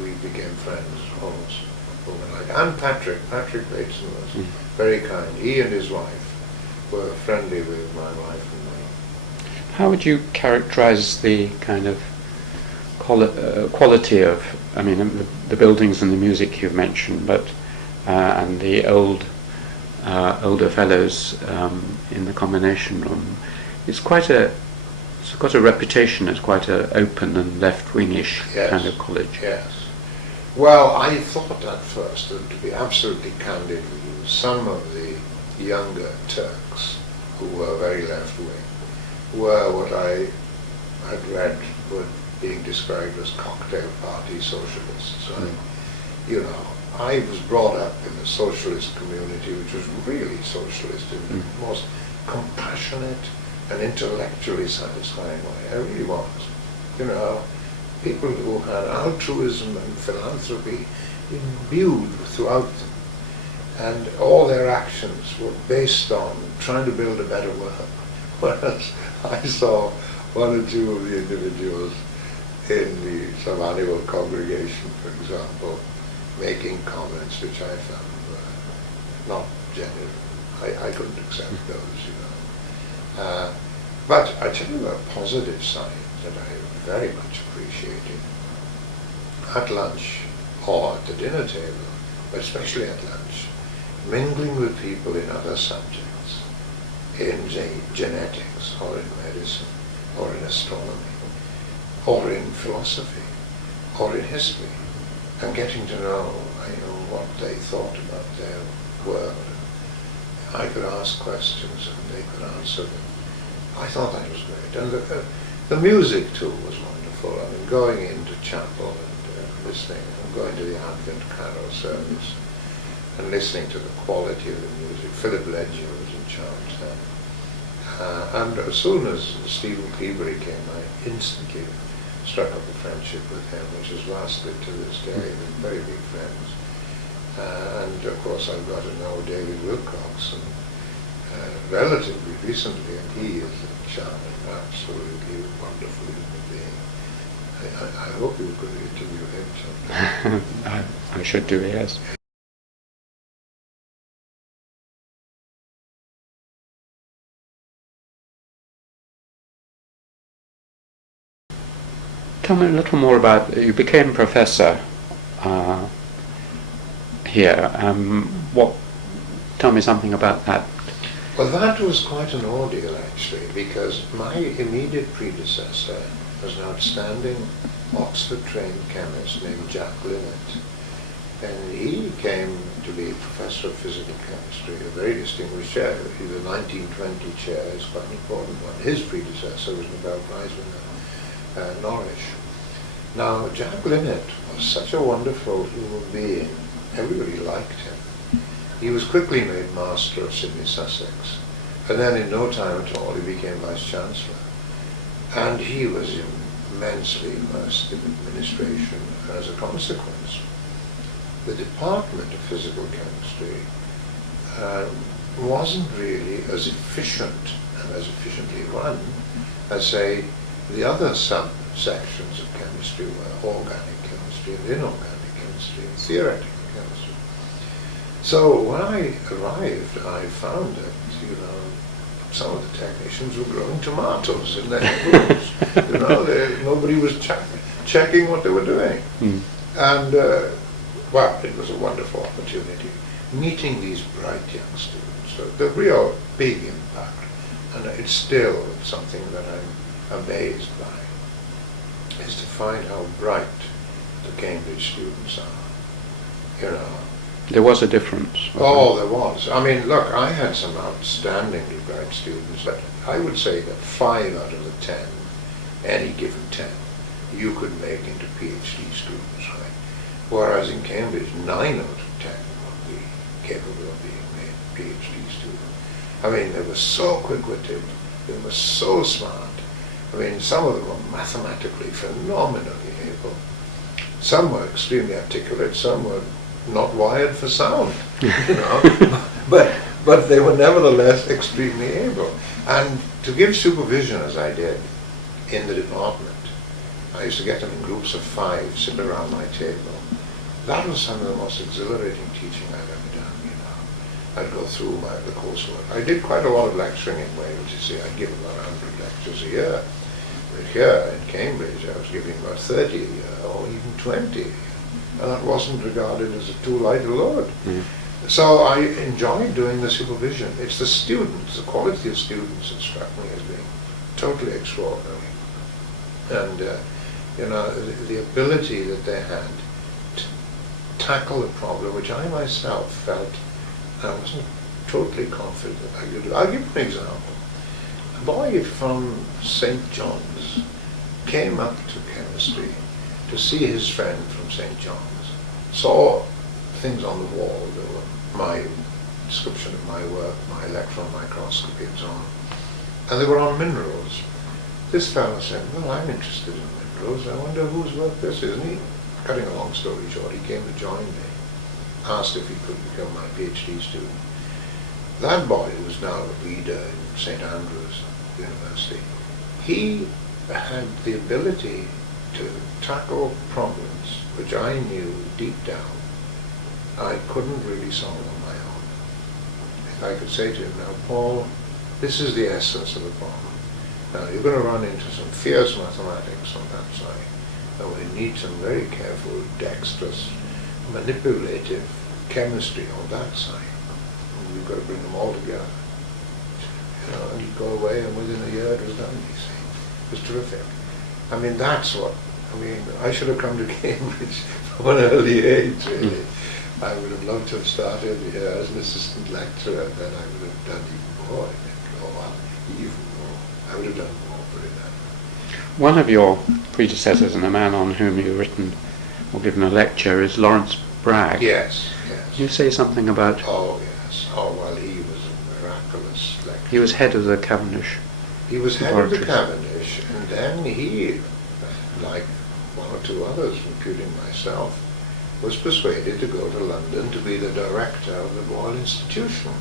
we became friends almost overnight. And Patrick Bateson was very kind. He and his wife were friendly with my wife and me. How would you characterize the kind of quality of, I mean, the buildings and the music you've mentioned, but and the older fellows in the combination room? It's got a reputation as quite an open and left-wingish kind of college. Yes. Well, I thought at first, and to be absolutely candid with you, some of the younger Turks who were very left-wing were what I had read were being described as cocktail party socialists. You know, I was brought up in a socialist community which was really socialist in the most compassionate and intellectually satisfying way. I really was. You know, people who had altruism and philanthropy imbued throughout them. And all their actions were based on trying to build a better world. Whereas I saw one or two of the individuals in the some annual congregation, for example, making comments which I found not genuine. I couldn't accept those, you know. But I tell you a positive sign that I very much appreciated. At lunch, or at the dinner table, but especially at lunch, mingling with people in other subjects, in genetics, or in medicine, or in astronomy, or in philosophy, or in history, and getting to know, what they thought about their world. I could ask questions and they could answer them. I thought that was great. And The music too was wonderful. I mean, going into chapel and listening, and going to the Advent carol service and listening to the quality of the music. Philip Ledger was in charge then. And as soon as Stephen Cleavery came, I instantly struck up a friendship with him, which has lasted to this day. We're very big friends. And of course I've got to know David Wilcox, and relatively recently, and he is a charming, absolutely wonderful human being. I hope you could interview him sometime. I should do, yes. Tell me a little more about, you became professor here. Tell me something about that. Well, that was quite an ordeal actually, because my immediate predecessor was an outstanding Oxford-trained chemist named Jack Linnett, and he came to be professor of physical chemistry, a very distinguished chair. The 1920 chair is quite an important one. His predecessor was Nobel Prize winner Norrish. Now, Jack Linnett was such a wonderful human being. Everybody liked him. He was quickly made master of Sidney Sussex, and then in no time at all he became vice-chancellor. And he was immensely immersed in administration as a consequence. The Department of Physical Chemistry wasn't really as efficient and as efficiently run as, say, the other subsections of chemistry were organic chemistry and inorganic chemistry and theoretical chemistry. So when I arrived, I found that, some of the technicians were growing tomatoes in their rooms. Nobody was checking what they were doing. Mm. And, well, it was a wonderful opportunity. Meeting these bright young students, the real big impact, and it's still something that I'm amazed by, is to find how bright the Cambridge students are. There was a difference. Oh, there was. I mean, look, I had some outstandingly bright students, but I would say that 5 out of the 10, any given 10, you could make into PhD students, right? Whereas in Cambridge, 9 out of 10 would be capable of being made PhD students. I mean, they were so quick-witted, they were so smart. I mean, some of them were mathematically phenomenally able. Some were extremely articulate, some were not wired for sound, but they were nevertheless extremely able. And to give supervision as I did in the department, I used to get them in groups of 5 sitting around my table. That was some of the most exhilarating teaching I've ever done. I'd go through the coursework. I did quite a lot of lecturing in Wales. You see, I'd give about 100 lectures a year. But here in Cambridge, I was giving about 30 a year, or even 20. And that wasn't regarded as too light a load. Mm. So I enjoyed doing the supervision. It's the students, the quality of students that struck me as being totally extraordinary. And, the ability that they had to tackle a problem which I myself felt I wasn't totally confident that I could do. I'll give you an example. A boy from St. John's came up to chemistry to see his friend from St. John's, saw things on the wall. There were my description of my work, my electron microscopy and so on. And they were on minerals. This fellow said, well, I'm interested in minerals. I wonder whose work this is. And he, cutting a long story short, he came to join me, asked if he could become my PhD student. That boy, who's now a leader in St. Andrews University, he had the ability to tackle problems which I knew deep down I couldn't really solve on my own. If I could say to him, now Paul, this is the essence of the problem. Now you're going to run into some fierce mathematics on that side, and we need some very careful, dexterous, manipulative chemistry on that side. And we've got to bring them all together. And he'd go away, and within a year it was done, you see. It was terrific. I mean, I should have come to Cambridge from an early age, really. I would have loved to have started here as an assistant lecturer, and then I would have done even more, I think. Even more. I would have done more, put it that way. One of your predecessors and a man on whom you've written or given a lecture is Lawrence Bragg. Yes, yes. Can you say something about... Oh, yes. Oh, well, he was a miraculous lecturer. He was head of the Cavendish. He was head of the Cavendish, and then he, like one or two others, including myself, was persuaded to go to London to be the director of the Royal Institution.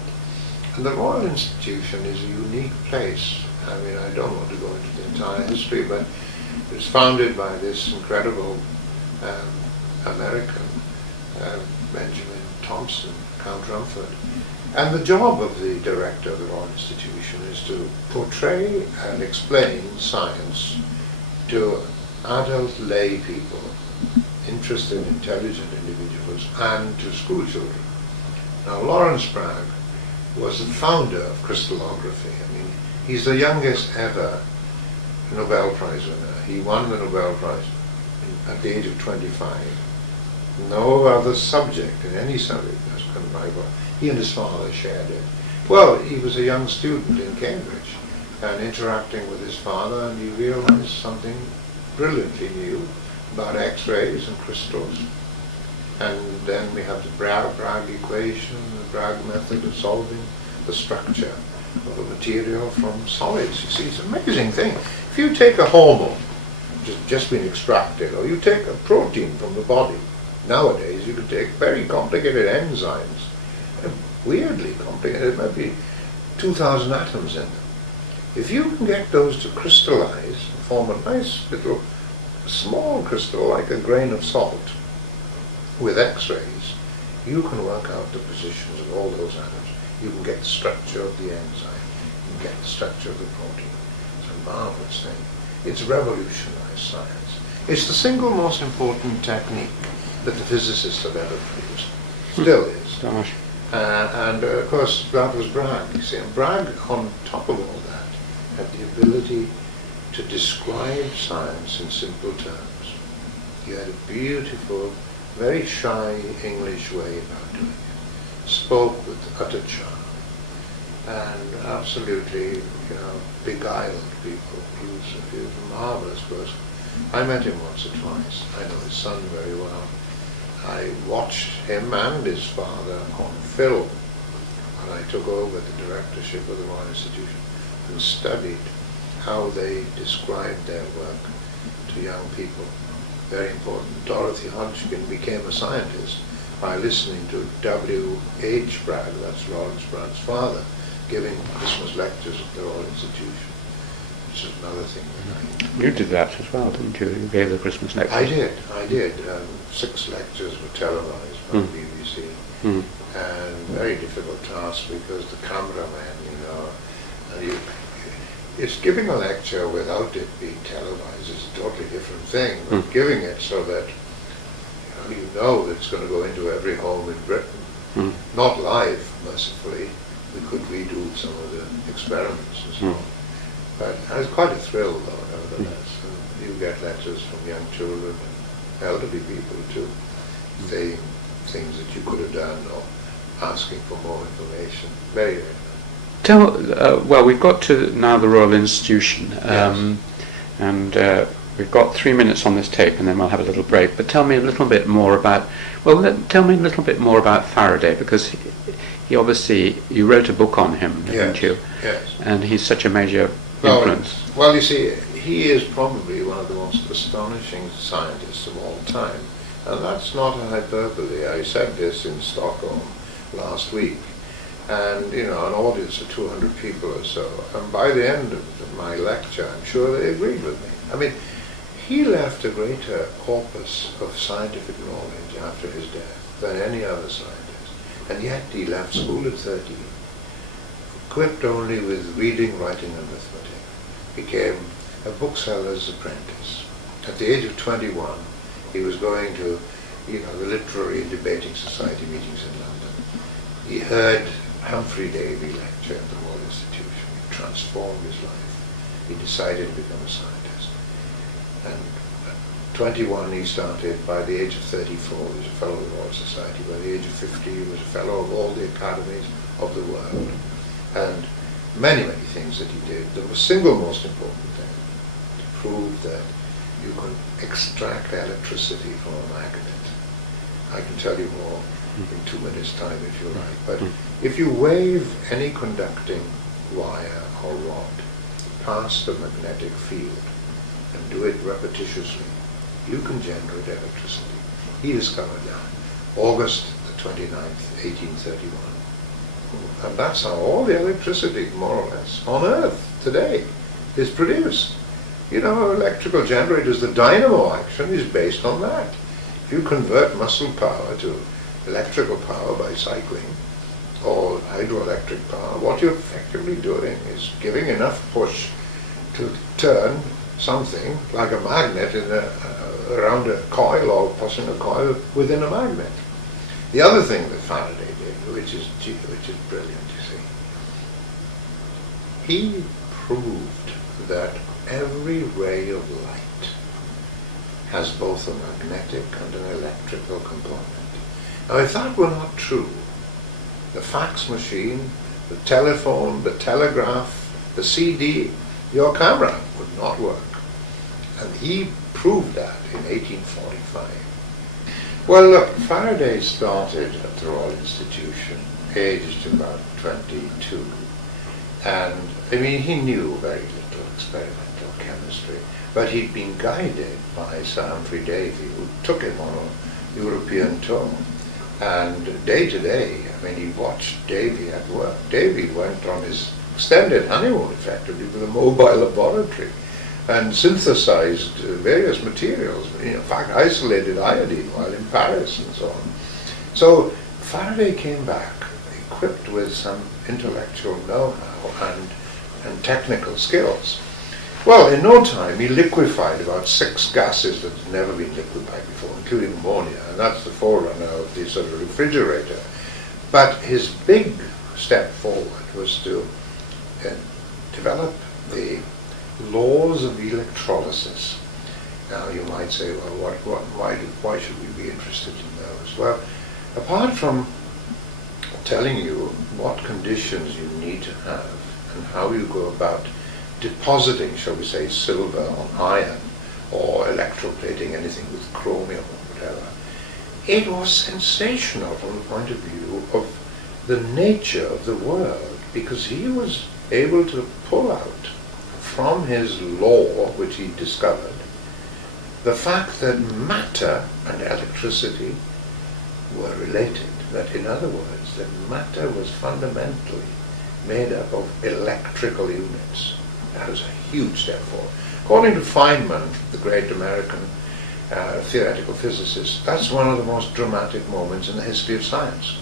And the Royal Institution is a unique place. I mean, I don't want to go into the entire history, but it was founded by this incredible American, Benjamin Thompson, Count Rumford. And the job of the director of the Royal Institution is to portray and explain science to adult lay people, interested, intelligent individuals, and to school children. Now, Lawrence Bragg was the founder of crystallography. I mean, he's the youngest ever Nobel Prize winner. He won the Nobel Prize at the age of 25. No other subject in any subject has come by. He and his father shared it. Well, he was a young student in Cambridge and interacting with his father, and he realized something brilliantly new about X-rays and crystals. And then we have the Bragg equation, the Bragg method of solving the structure of a material from solids. You see, it's an amazing thing. If you take a hormone, which has just been extracted, or you take a protein from the body, nowadays you can take very complicated enzymes, and weirdly complicated, maybe 2,000 atoms in them. If you can get those to crystallize and form a nice little small crystal like a grain of salt with X-rays, you can work out the positions of all those atoms. You can get the structure of the enzyme. You can get the structure of the protein. It's a marvelous thing. It's revolutionized science. It's the single most important technique that the physicists have ever produced. Still is. Gosh. And of course, that was Bragg. You see, and Bragg, on top of all that, had the ability to describe science in simple terms. He had a beautiful, very shy English way about doing it. Spoke with utter charm and absolutely, beguiled people. He was a marvelous person. I met him once or twice. I know his son very well. I watched him and his father on film when I took over the directorship of the Royal Institution and studied how they described their work to young people. Very important. Dorothy Hodgkin became a scientist by listening to W.H. Bragg, that's Lawrence Bragg's father, giving Christmas lectures at the Royal Institution, which is another thing that I... You did that as well, didn't you? You gave the Christmas lectures. I did. 6 lectures were televised by the BBC. And very difficult task because the cameraman, it's giving a lecture without it being televised is a totally different thing. But giving it so that you know that it's going to go into every home in Britain. Not live, mercifully. We could redo some of the experiments and so on. But it was quite a thrill, though, nevertheless. And you get letters from young children and elderly people, too, saying things that you could have done or asking for more information. Very, very nice. Well, we've got to now the Royal Institution, Yes. and we've got 3 minutes on this tape, and then we'll have a little break. But tell me a little bit more about, Faraday, because he obviously, you wrote a book on him, didn't you? Yes. And he's such a major influence. Well, you see, he is probably one of the most astonishing scientists of all time, and that's not a hyperbole. I said this in Stockholm last week, and an audience of 200 people or so, and by the end of my lecture, I'm sure they agreed with me. I mean, he left a greater corpus of scientific knowledge after his death than any other scientist, and yet he left school at 13, equipped only with reading, writing, and arithmetic, became a bookseller's apprentice. At the age of 21, he was going to, the Literary and Debating Society meetings in London. He heard Humphrey Davy lecture at the Royal Institution. It transformed his life. He decided to become a scientist. And at 21 he started. By the age of 34 he was a fellow of the Royal Society. By the age of 50 he was a fellow of all the academies of the world. And many, many things that he did. The single most important thing, to proved that you could extract electricity from a magnet. I can tell you more in 2 minutes' time if you like. But if you wave any conducting wire or rod past a magnetic field and do it repetitiously, you can generate electricity. He discovered that August the 29th, 1831. And that's how all the electricity, more or less, on Earth today is produced. You know, electrical generators, the dynamo action is based on that. If you convert muscle power to electrical power by cycling, or hydroelectric power, what you're effectively doing is giving enough push to turn something like a magnet around a coil, or pushing a coil within a magnet. The other thing that Faraday did, which is brilliant, you see, he proved that every ray of light has both a magnetic and an electrical component. Now, if that were not true, the fax machine, the telephone, the telegraph, the CD, your camera would not work. And he proved that in 1845. Well, look, Faraday started at the Royal Institution, aged about 22. And, I mean, he knew very little experimental chemistry, but he'd been guided by Sir Humphrey Davy, who took him on a European tour. And day to day, I mean, he watched Davy at work. Davy went on his extended honeymoon, effectively, with a mobile laboratory and synthesized various materials, in fact, isolated iodine while in Paris and so on. So Faraday came back equipped with some intellectual know-how and technical skills. Well, in no time, he liquefied about 6 gases that had never been liquefied before, including ammonia, and that's the forerunner of the sort of refrigerator. But his big step forward was to develop the laws of electrolysis. Now, you might say, well, why should we be interested in those? Well, apart from telling you what conditions you need to have and how you go about depositing, shall we say, silver on iron, or electroplating anything with chromium or whatever, it was sensational from the point of view of the nature of the world, because he was able to pull out from his law, which he discovered, the fact that matter and electricity were related. That, in other words, that matter was fundamentally made up of electrical units. That was a huge step forward. According to Feynman, the great American theoretical physicist, that's one of the most dramatic moments in the history of science.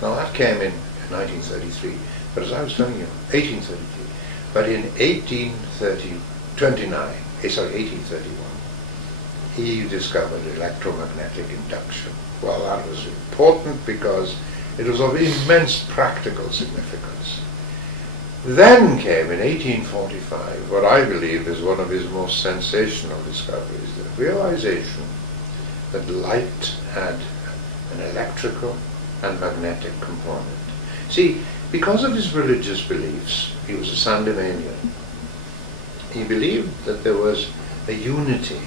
Now, that came in 1933, but as I was telling you, 1833. But in 1831, he discovered electromagnetic induction. Well, that was important because it was of immense practical significance. Then came, in 1845, what I believe is one of his most sensational discoveries, the realization that light had an electrical and magnetic component. See, because of his religious beliefs, he was a Sandemanian. He believed that there was a unity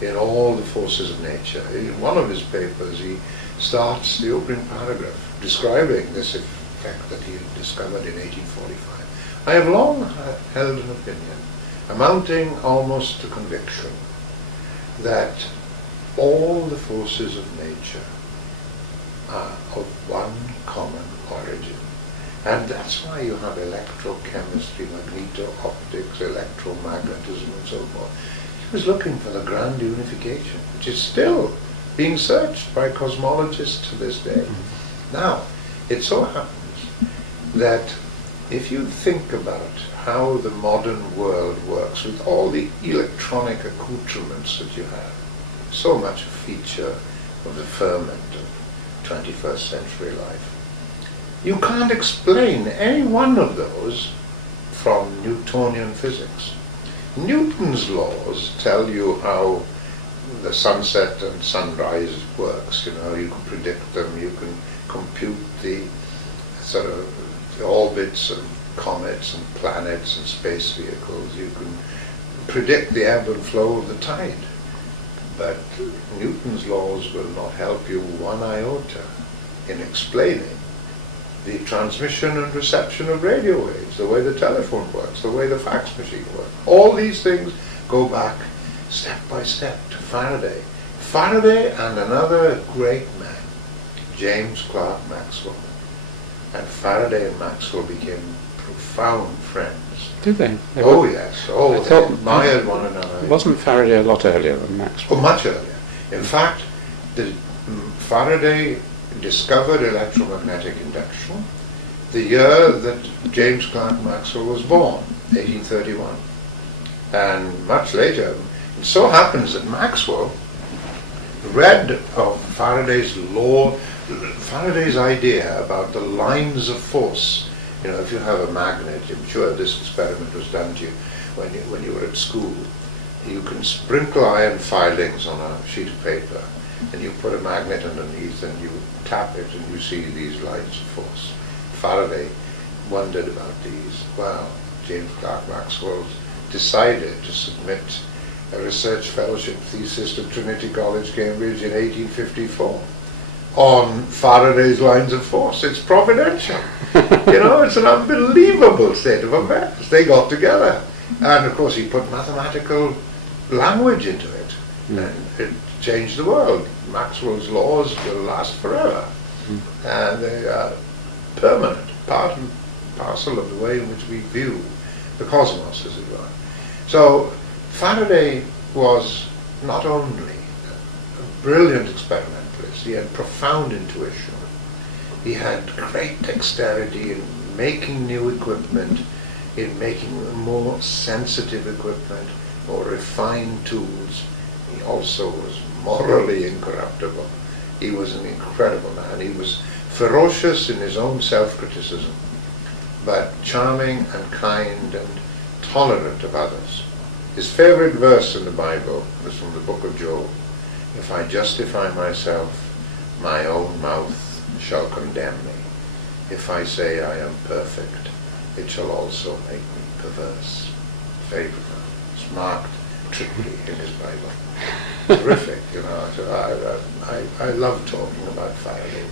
in all the forces of nature. In one of his papers, he starts the opening paragraph describing this effect that he had discovered in 1845. I have long held an opinion, amounting almost to conviction, that all the forces of nature are of one common origin. And that's why you have electrochemistry, magneto-optics, electromagnetism, and so forth. He was looking for the grand unification, which is still being searched by cosmologists to this day. Now, it so happens that if you think about how the modern world works with all the electronic accoutrements that you have, so much a feature of the ferment of 21st century life, you can't explain any one of those from Newtonian physics. Newton's laws tell you how the sunset and sunrise works. You know, you can predict them, you can compute the sort of the orbits of comets and planets and space vehicles, you can predict the ebb and flow of the tide. But Newton's laws will not help you one iota in explaining the transmission and reception of radio waves, the way the telephone works, the way the fax machine works. All these things go back step by step to Faraday. Faraday and another great man, James Clerk Maxwell. And Faraday and Maxwell became profound friends. Did they? Oh yes. Oh, I thought they admired one another. Wasn't Faraday a lot earlier than Maxwell? Oh, much earlier. In fact, Faraday discovered electromagnetic induction the year that James Clerk Maxwell was born, 1831. And much later, it so happens that Maxwell read of Faraday's law, Faraday's idea about the lines of force. You know, if you have a magnet, I'm sure this experiment was done to you when you were at school. You can sprinkle iron filings on a sheet of paper, and you put a magnet underneath, and you tap it, and you see these lines of force. Faraday wondered about these. Well, James Clerk Maxwell decided to submit a research fellowship thesis to Trinity College, Cambridge in 1854 on Faraday's lines of force. It's providential. You know, it's an unbelievable state of affairs. They got together. And of course he put mathematical language into it. And it changed the world. Maxwell's laws will last forever. And they are permanent, part and parcel of the way in which we view the cosmos, as it were. So Faraday was not only a brilliant experimentalist, he had profound intuition. He had great dexterity in making new equipment, in making more sensitive equipment, more refined tools. He also was morally incorruptible. He was an incredible man. He was ferocious in his own self-criticism, but charming and kind and tolerant of others. His favorite verse in the Bible was from the book of Job. If I justify myself, my own mouth shall condemn me. If I say I am perfect, it shall also make me perverse. Very profound. It's marked triply in his Bible. Terrific, you know. So I love talking about Faraday.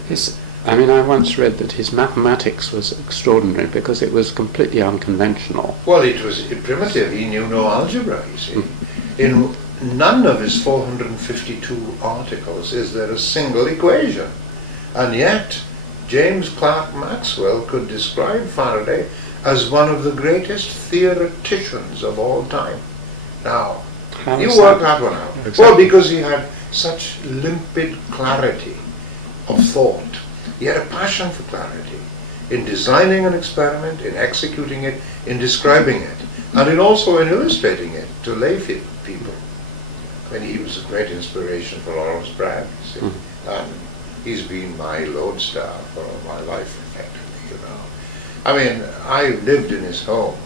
I once read that his mathematics was extraordinary because it was completely unconventional. Well, it was primitive. He knew no algebra, you see. In none of his 452 articles is there a single equation. And yet, James Clerk Maxwell could describe Faraday as one of the greatest theoreticians of all time. Now, you work that one out. Exactly. Well, because he had such limpid clarity of thought. He had a passion for clarity in designing an experiment, in executing it, in describing it, and in also in illustrating it to lay people. I mean, he was a great inspiration for Lawrence Bragg, you see. And he's been my lodestar for all my life, effectively, you know. I mean, I lived in his home.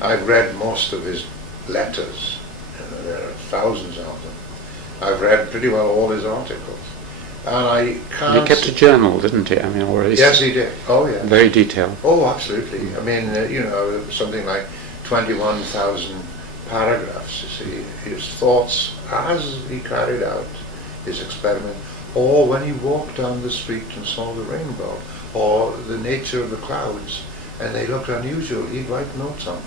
I've read most of his letters. There are thousands of them. I've read pretty well all his articles. And I can't... He kept a journal, didn't he? Yes, he did. Oh, yeah. Very detailed. Oh, absolutely. I mean, you know, something like 21,000 paragraphs, you see. His thoughts as he carried out his experiment, or when he walked down the street and saw the rainbow, or the nature of the clouds, and they looked unusual, he'd write notes on them.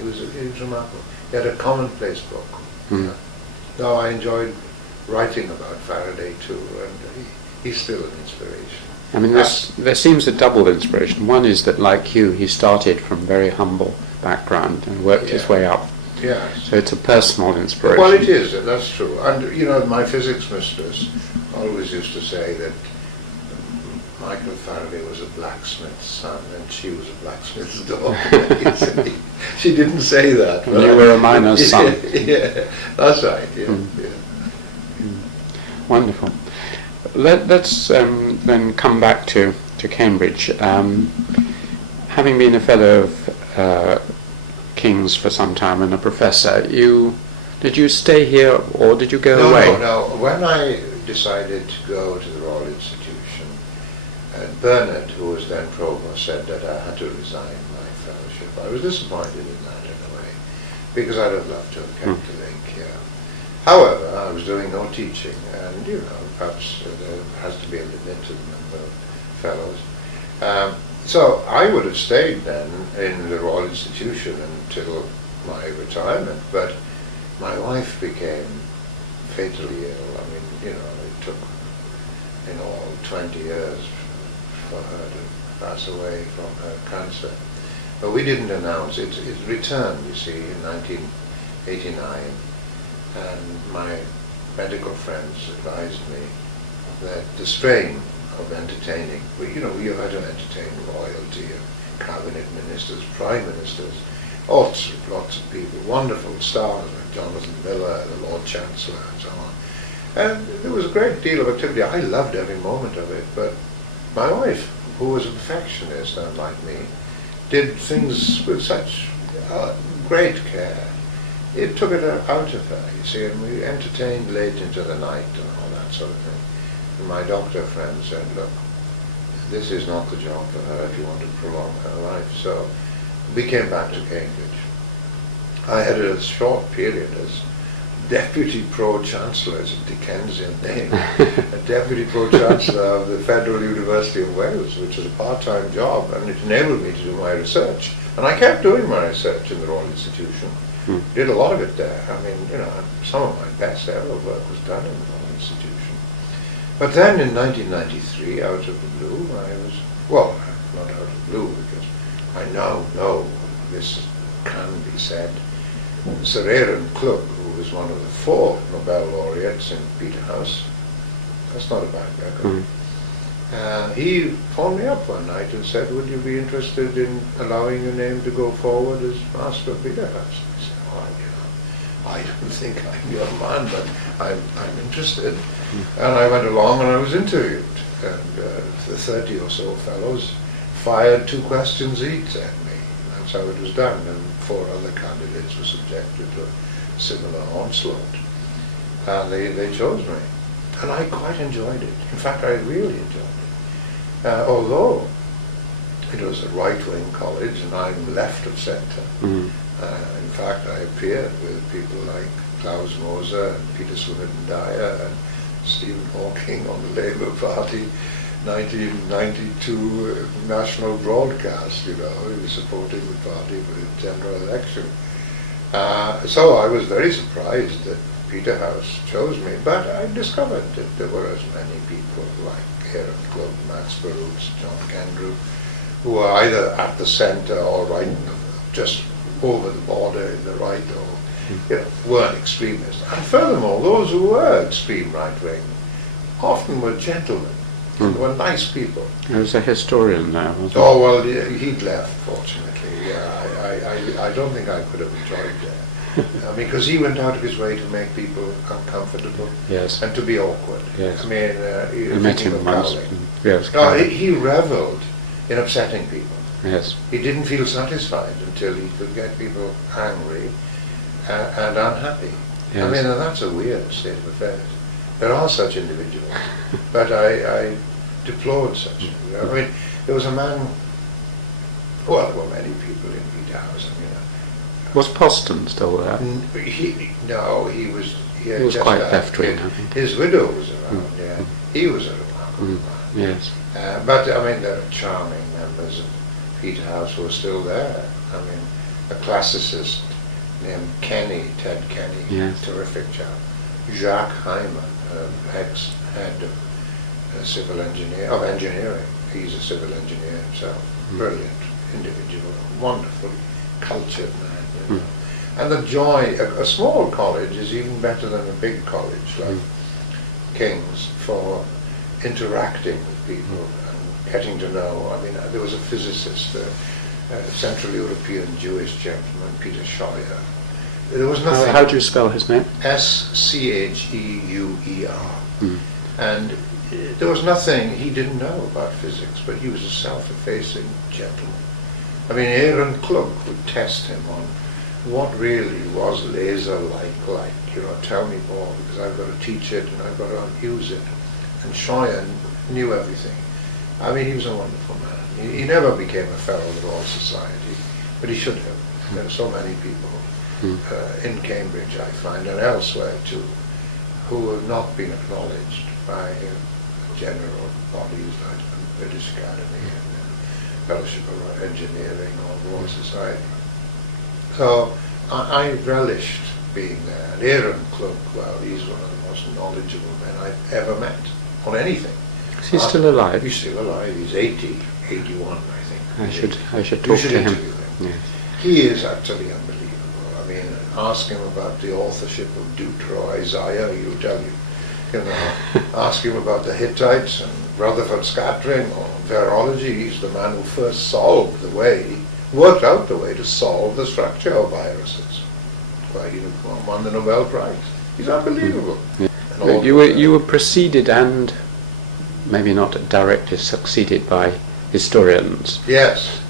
It was remarkable. He had a commonplace book. Yeah. Now, I enjoyed writing about Faraday too, and he's still an inspiration. I mean, there seems a double inspiration. One is that, like you, he started from very humble background and worked his way up. Yes. So it's a personal inspiration. Well, it is, that's true. And, you know, my physics mistress always used to say that Michael Faraday was a blacksmith's son and she was a blacksmith's daughter. She didn't say that. And you were a miner's son. Yeah, that's right. Yeah, yeah. Wonderful. Let's then come back to Cambridge. Having been a fellow of King's for some time and a professor, did you stay here or did you go away? No. When I decided to go to the Royal Institution, Bernard, who was then provost, said that I had to resign my fellowship. I was disappointed in that in a way. because I'd have loved to have kept the link here. However, I was doing no teaching, and perhaps there has to be a limited number of fellows. So I would have stayed then in the Royal Institution until my retirement, but my wife became fatally ill. I mean, it took in all 20 years for her to pass away from her cancer. But we didn't announce it. It returned, you see, in 1989, and my medical friends advised me that the strain of entertaining, you had to entertain royalty, cabinet ministers, prime ministers, lots of people, wonderful stars like Jonathan Miller, the Lord Chancellor, and so on. And there was a great deal of activity. I loved every moment of it, but my wife, who was a perfectionist, unlike me, did things with such great care. It took it out of her, you see, and we entertained late into the night and all that sort of thing. And my doctor friend said, look, this is not the job for her if you want to prolong her life. So we came back to Cambridge. I had a short period as Deputy Pro-Chancellor, it's a Dickensian name, a Deputy Pro-Chancellor of the Federal University of Wales, which was a part-time job, and it enabled me to do my research. And I kept doing my research in the Royal Institution. Did a lot of it there. I mean, some of my best ever work was done in the Royal Institution. But then in 1993, out of the blue, not out of the blue, because I now know this can be said, Sir Aaron Klug, who was one of the 4 Nobel laureates in Peterhouse, that's not a bad record, he phoned me up one night and said, would you be interested in allowing your name to go forward as Master of Peterhouse? I said, I don't think I'm your man, but I'm interested. And I went along and I was interviewed, and the 30 or so fellows fired 2 questions each at me. That's how it was done, and 4 other candidates were subjected to a similar onslaught. And they chose me. And I quite enjoyed it. In fact, I really enjoyed it. Although it was a right-wing college and I'm left of centre. In fact, I appeared with people like Klaus Moser and Peter Swinnerton-Dyer and Stephen Hawking on the Labour Party 1992 national broadcast, he was supporting the party for the general election. So I was very surprised that Peterhouse chose me, but I discovered that there were as many people like Aaron Klug, Max Baruch, John Kendrew, who were either at the centre or right, just over the border in the right, or weren't extremists. And furthermore, those who were extreme right-wing often were gentlemen. They were nice people. There was a historian there, wasn't there? Oh, well, he'd left, fortunately. Yeah, I don't think I could have enjoyed that. Because he went out of his way to make people uncomfortable, yes, and to be awkward. Yes. I mean, I met him once. Yes. No, he revelled in upsetting people. Yes. He didn't feel satisfied until he could get people angry and unhappy. Yes. I mean, and that's a weird state of affairs. There are such individuals, but I deplored such. I mean, there was a man. Well, there were many people in Peterhouse. I mean, was Poston still there? He was. He was quite left-wing, I think. His widow was around. Yeah, he was a remarkable man. Yes. But I mean, there are charming members of Peterhouse who are still there. I mean, a classicist named Ted Kenny, yes, terrific chap. Jacques Hyman, ex-head of engineering. He's a civil engineer himself. Brilliant individual, wonderfully cultured man. And the joy, a small college is even better than a big college like King's for interacting with people and getting to know. I mean, there was a physicist, a Central European Jewish gentleman, Peter Scheuer. There was nothing. How do you spell his name? Scheuer. And there was nothing he didn't know about physics, but he was a self-effacing gentleman. I mean, Aaron Klug would test him on what really was laser-like light. Tell me more, because I've got to teach it and I've got to use it. And Scheuer knew everything. I mean, he was a wonderful man. He never became a fellow of the Royal Society, but he should have. There are so many people in Cambridge, I find, and elsewhere too, who have not been acknowledged by general bodies like the British Academy and the Fellowship of Engineering or Royal Society. So I relished being there. And Aaron Cloak, well, he's one of the most knowledgeable men I've ever met on anything. Is he still alive? He's still alive. He's 80, 81, I think. I should talk to him. Interview him. Yes. He is actually unbelievable. I mean, ask him about the authorship of Deutero Isaiah, he'll tell you. You know, ask him about the Hittites and Rutherford scattering or virology. He's the man who first worked out the way to solve the structure of viruses. Why he won the Nobel Prize. He's unbelievable. Yeah. You were preceded and maybe not directly succeeded by historians. Yes.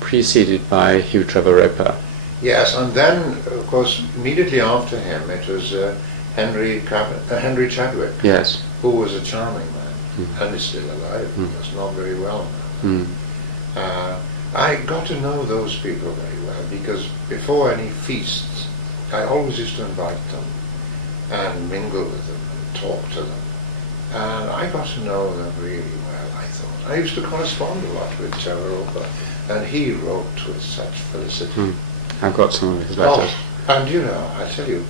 Preceded by Hugh Trevor Roper. Yes, and then, of course, immediately after him, it was Henry Chadwick, yes, who was a charming man, and is still alive. That's not very well now. I got to know those people very well because before any feasts, I always used to invite them and mingle with them and talk to them. And I got to know them really well, I thought. I used to correspond a lot with Trevor Roper, and he wrote with such felicity. I've got some of his letters. Oh, and you know, I tell you,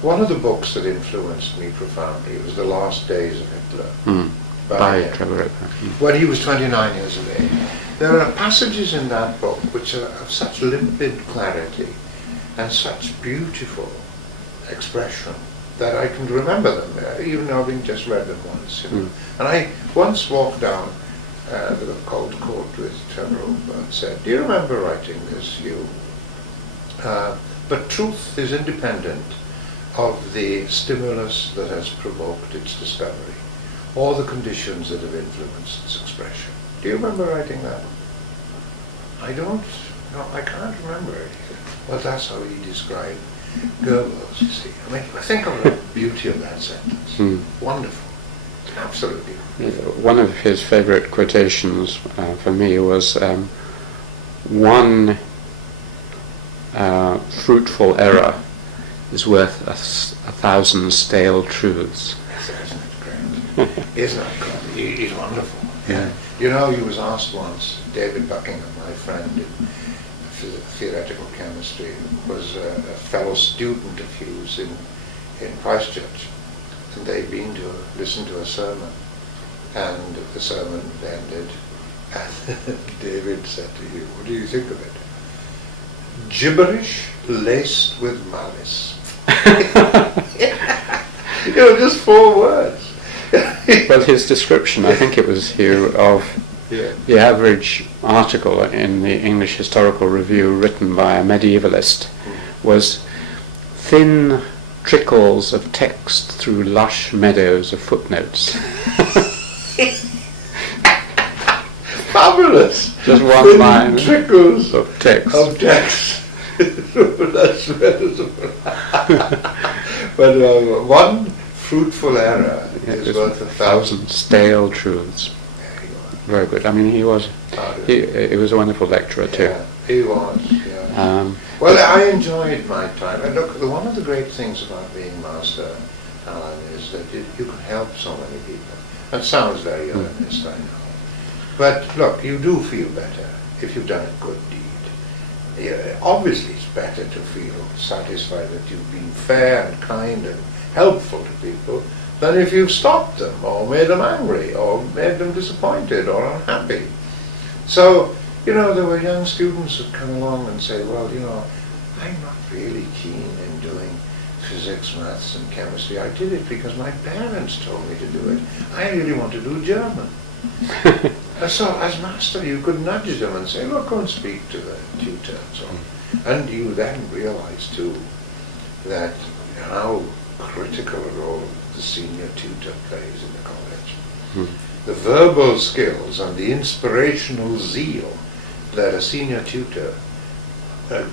one of the books that influenced me profoundly was The Last Days of Hitler. By Trevor Roper. When he was 29 years of age. There are passages in that book which are of such limpid clarity and such beautiful expression that I can remember them, even though having just read them once. You know. And I once walked down the Cold Court with Trevor Roper and said, "Do you remember writing this, Hugh? But truth is independent of the stimulus that has provoked its discovery, or the conditions that have influenced its expression." Do you remember writing that? I don't. No, I can't remember it. Well, that's how he described Goebbels, you see. I mean, think of the beauty of that sentence. Wonderful. Absolutely. One of his favourite quotations for me was, one fruitful error is worth 1,000 stale truths. Isn't it great? Isn't it great? He's wonderful. Yeah. You know, he was asked once, David Buckingham, my friend in theoretical chemistry, was a fellow student of Hugh's in Christchurch, and they'd been to listen to a sermon, and the sermon ended, and David said to Hugh, "What do you think of it?" "Gibberish laced with malice." You know, just 4 words. Well, his description, I think it was Hugh, of the average article in the English Historical Review written by a medievalist was thin trickles of text through lush meadows of footnotes. Fabulous! Just one thin line trickles of text. But one fruitful error is worth 1,000 stale truths. Very good. I mean, he was a wonderful lecturer too. Yeah, he was. Yeah. Well, I enjoyed my time. And look, one of the great things about being master, Alan, is that you can help so many people. That sounds very earnest, I know. But look, you do feel better if you've done a good deed. Yeah, obviously, it's better to feel satisfied that you've been fair and kind and helpful to people than if you've stopped them or made them angry or made them disappointed or unhappy. So, you know, there were young students who'd come along and say, "Well, you know, I'm not really keen in doing physics, maths and chemistry. I did it because my parents told me to do it. I really want to do German." So as master you could nudge them and say, "Look, go and speak to the tutor," and so on. And you then realize too that how critical a role the senior tutor plays in the college. The verbal skills and the inspirational zeal that a senior tutor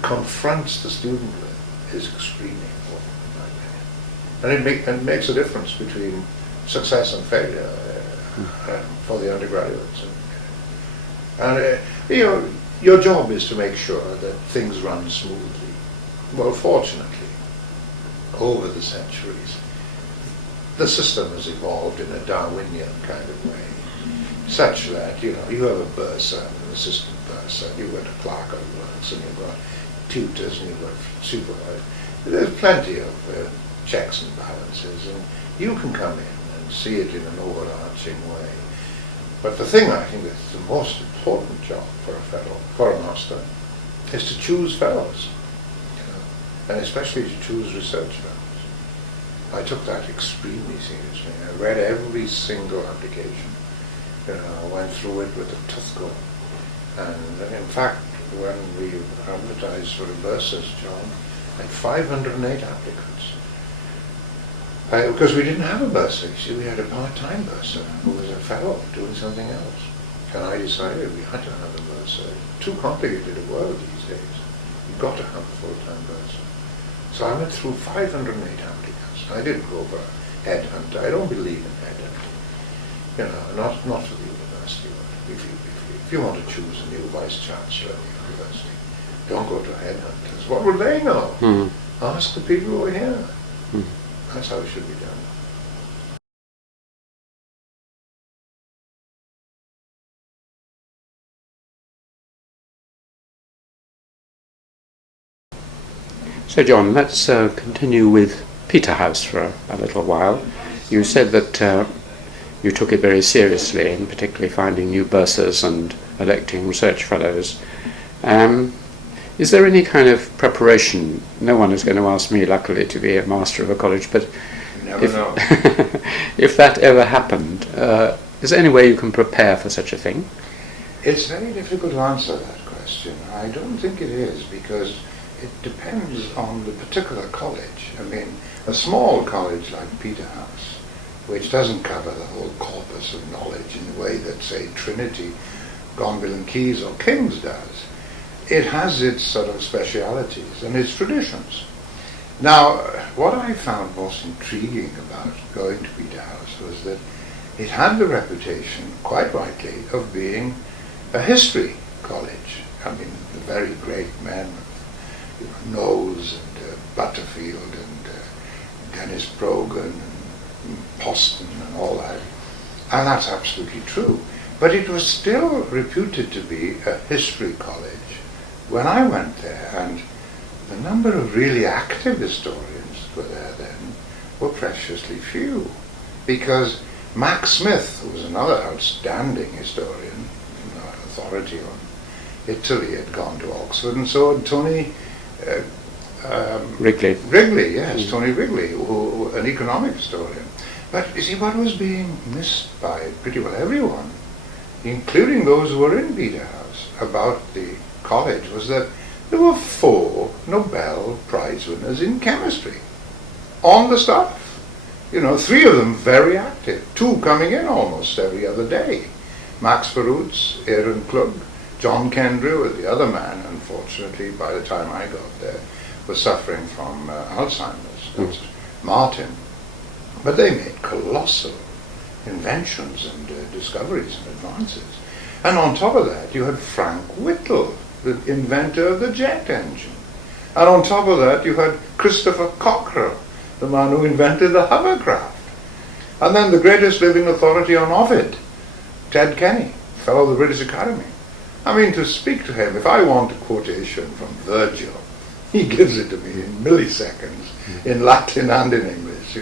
confronts the student with is extremely important in my opinion. And it makes a difference between success and failure for the undergraduates. And you know, your job is to make sure that things run smoothly. Well, fortunately, over the centuries, the system has evolved in a Darwinian kind of way, such that, you have a bursar, an assistant bursar, you've got a clerk of works, and you've got tutors, and you've got supervisors. There's plenty of checks and balances, and you can come in and see it in an overarching way. But the thing I think that's the most important job for a master, is to choose fellows, and especially to choose research fellows. I took that extremely seriously. I read every single application. I went through it with a tooth comb. And in fact, when we advertised for a bursar's job, I had 508 applicants. Because we didn't have a bursar, you see, we had a part-time bursar who was a fellow doing something else. And I decided we had to have a bursar. Too complicated a world these days. You've got to have a full-time bursar. So I went through 508 applicants. I didn't go for a headhunt. I don't believe in headhunting. Not for the university. If you want to choose a new vice-chancellor of the university, don't go to headhunters. What will they know? Ask the people who are here. That's how it should be done. So John, let's continue with Peterhouse for a little while. You said that you took it very seriously, and particularly finding new bursars and electing research fellows. Is there any kind of preparation? No one is going to ask me, luckily, to be a master of a college, but if that ever happened, is there any way you can prepare for such a thing? It's very difficult to answer that question. I don't think it is, because it depends on the particular college. I mean, a small college like Peterhouse, which doesn't cover the whole corpus of knowledge in the way that, say, Trinity, Gonville and Keyes or King's does, it has its sort of specialities and its traditions. Now, what I found most intriguing about going to Peterhouse was that it had the reputation, quite rightly, of being a history college. I mean, the very great men, Knowles and Butterfield and Dennis Brogan and Poston and all that. And that's absolutely true. But it was still reputed to be a history college when I went there, and the number of really active historians that were there then were preciously few. Because Max Smith, who was another outstanding historian, authority on Italy, had gone to Oxford, and so had Tony Wrigley, yes, Tony Wrigley, who an economic historian. But you see, what was being missed by pretty well everyone, including those who were in Peterhouse, about the college, was that there were 4 Nobel Prize winners in chemistry on the staff. 3 of them very active, 2 coming in almost every other day. Max Perutz, Aaron Klug, John Kendrew, the other man, unfortunately, by the time I got there, was suffering from Alzheimer's. That's Martin. But they made colossal inventions and discoveries and advances. And on top of that, you had Frank Whittle, the inventor of the jet engine. And on top of that, you had Christopher Cockrell, the man who invented the hovercraft. And then the greatest living authority on Ovid, Ted Kenny, fellow of the British Academy. I mean, to speak to him, if I want a quotation from Virgil, he gives it to me in milliseconds, in Latin and in English,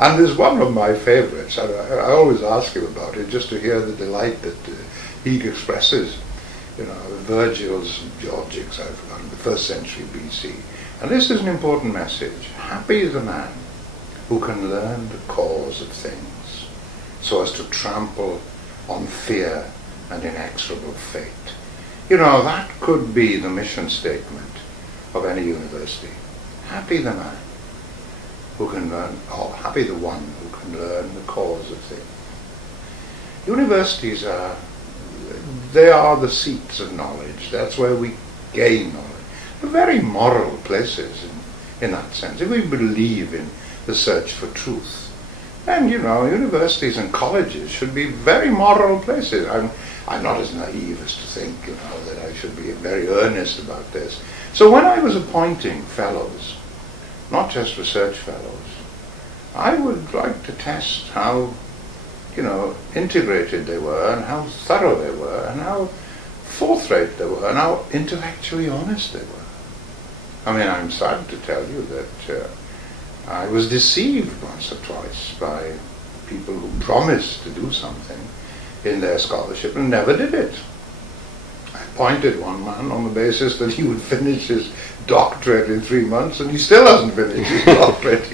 And there's one of my favorites, and I always ask him about it, just to hear the delight that he expresses. Virgil's Georgics, I've forgotten, the 1st century BC. And this is an important message. Happy is the man who can learn the cause of things, so as to trample on fear and inexorable fate. That could be the mission statement of any university. Happy the man who can learn, or happy the one who can learn the cause of things. Universities they are the seats of knowledge. That's where we gain knowledge. They're very moral places in that sense. If we believe in the search for truth, then, universities and colleges should be very moral places. I'm not as naive as to think, that I should be very earnest about this. So when I was appointing fellows, not just research fellows, I would like to test how, integrated they were, and how thorough they were, and how forthright they were, and how intellectually honest they were. I mean, I'm sad to tell you that I was deceived once or twice by people who promised to do something in their scholarship and never did it. I appointed one man on the basis that he would finish his doctorate in 3 months, and he still hasn't finished his doctorate,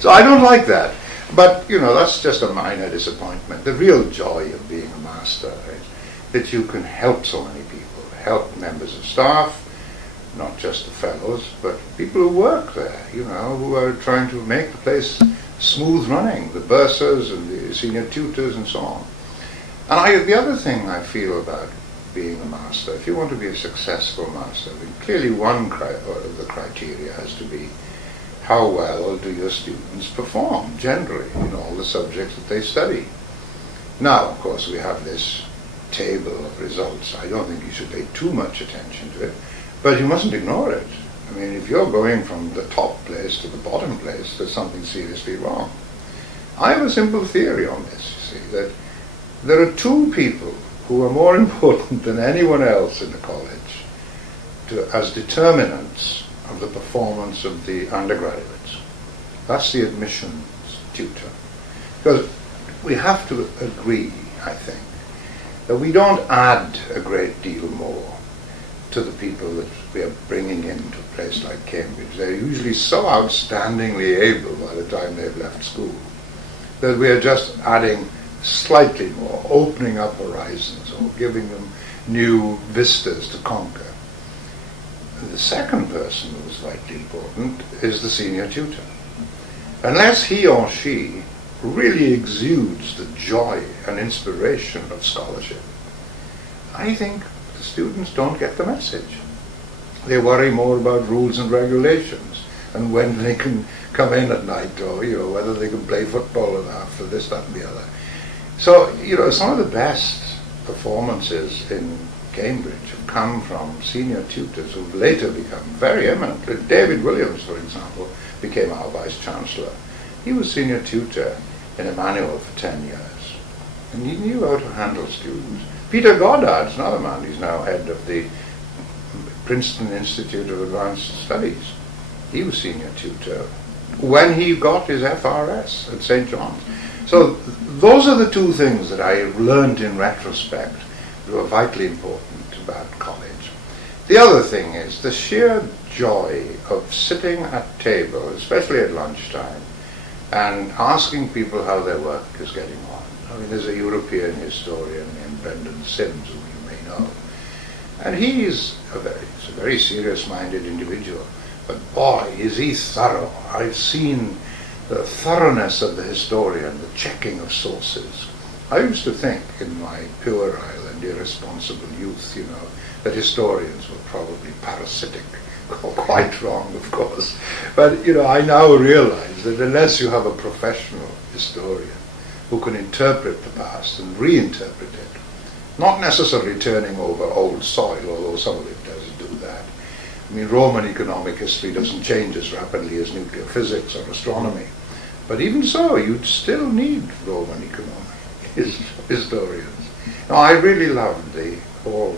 So I don't like that. But, that's just a minor disappointment. The real joy of being a master is that you can help so many people, help members of staff, not just the fellows, but people who work there, who are trying to make the place smooth running, the bursars and the senior tutors and so on. And the other thing I feel about being a master, if you want to be a successful master, then clearly one of the criteria has to be how well do your students perform generally in all the subjects that they study. Now, of course, we have this table of results. I don't think you should pay too much attention to it, but you mustn't ignore it. I mean, if you're going from the top place to the bottom place, there's something seriously wrong. I have a simple theory on this, you see, that there are two people who are more important than anyone else in the college as determinants of the performance of the undergraduates. That's the admissions tutor. Because we have to agree, I think, that we don't add a great deal more to the people that we are bringing into a place like Cambridge. They're usually so outstandingly able by the time they've left school that we are just adding slightly more, opening up horizons or giving them new vistas to conquer. The second person who is vitally important is the senior tutor. Unless he or she really exudes the joy and inspiration of scholarship, I think the students don't get the message. They worry more about rules and regulations and when they can come in at night, or whether they can play football or not, for this, that and the other. So, some of the best performances in Cambridge have come from senior tutors who've later become very eminent. David Williams, for example, became our Vice-Chancellor. He was senior tutor in Emmanuel for 10 years, and he knew how to handle students. Peter Goddard's another man. He's now head of the Princeton Institute of Advanced Studies. He was senior tutor when he got his FRS at St. John's. So those are the two things that I have learned in retrospect that were vitally important about college. The other thing is the sheer joy of sitting at table, especially at lunchtime, and asking people how their work is getting on. I mean, there's a European historian named Brendan Sims, who you may know, and he's a very serious-minded individual, but boy, is he thorough. I've seen the thoroughness of the historian, the checking of sources. I used to think in my puerile and irresponsible youth, that historians were probably parasitic. Quite wrong, of course. But, I now realize that unless you have a professional historian who can interpret the past and reinterpret it, not necessarily turning over old soil, although some of it does do that. I mean, Roman economic history doesn't change as rapidly as nuclear physics or astronomy. But even so, you'd still need Roman economic historians. Now, I really loved the whole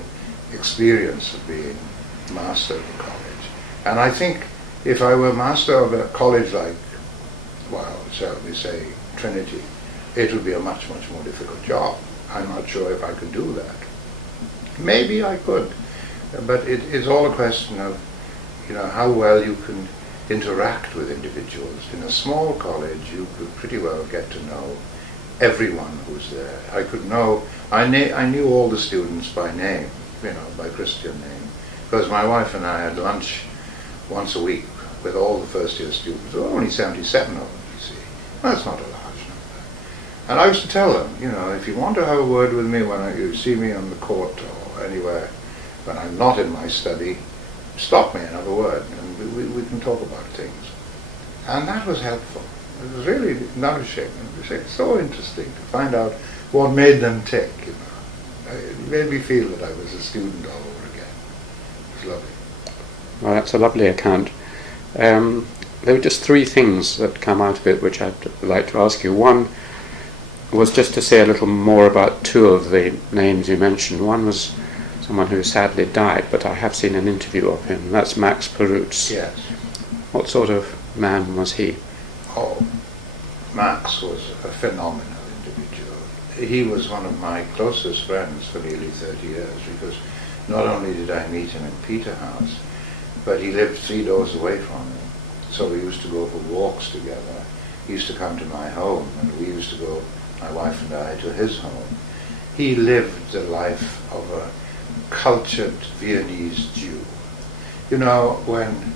experience of being master of a college. And I think if I were master of a college like, shall we say, Trinity, it would be a much, much more difficult job. I'm not sure if I could do that. Maybe I could. But it's all a question of, how well you can interact with individuals. In a small college, you could pretty well get to know everyone who's there. I knew all the students by name, by Christian name, because my wife and I had lunch once a week with all the first-year students. There were only 77 of them, you see. That's not a large number. And I used to tell them, if you want to have a word with me when you see me on the court or anywhere, when I'm not in my study, stop me and have a word, and we can talk about things. And that was helpful. It was really nourishing. It was so interesting to find out what made them tick. It made me feel that I was a student all over again. It was lovely. Well, that's a lovely account. There were just three things that come out of it which I'd like to ask you. One was just to say a little more about two of the names you mentioned. One was someone who sadly died, but I have seen an interview of him. That's Max Perutz. Yes. What sort of man was he? Oh, Max was a phenomenal individual. He was one of my closest friends for nearly 30 years, because not only did I meet him in Peterhouse, but he lived 3 doors away from me. So we used to go for walks together. He used to come to my home, and we used to go, my wife and I, to his home. He lived the life of a cultured Viennese Jew. You know, when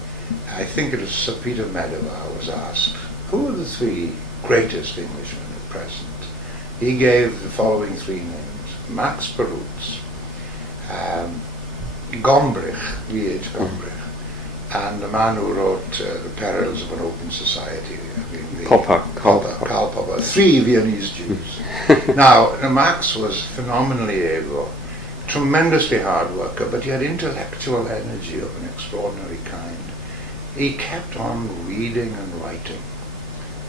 I think it was Sir Peter Medawar was asked, who are the three greatest Englishmen at present? He gave the following three names: Max Perutz, Gombrich, V.H. Gombrich, and the man who wrote The Perils of an Open Society. Karl Popper. Three Viennese Jews. Now, Max was phenomenally able, tremendously hard worker, but he had intellectual energy of an extraordinary kind. He kept on reading and writing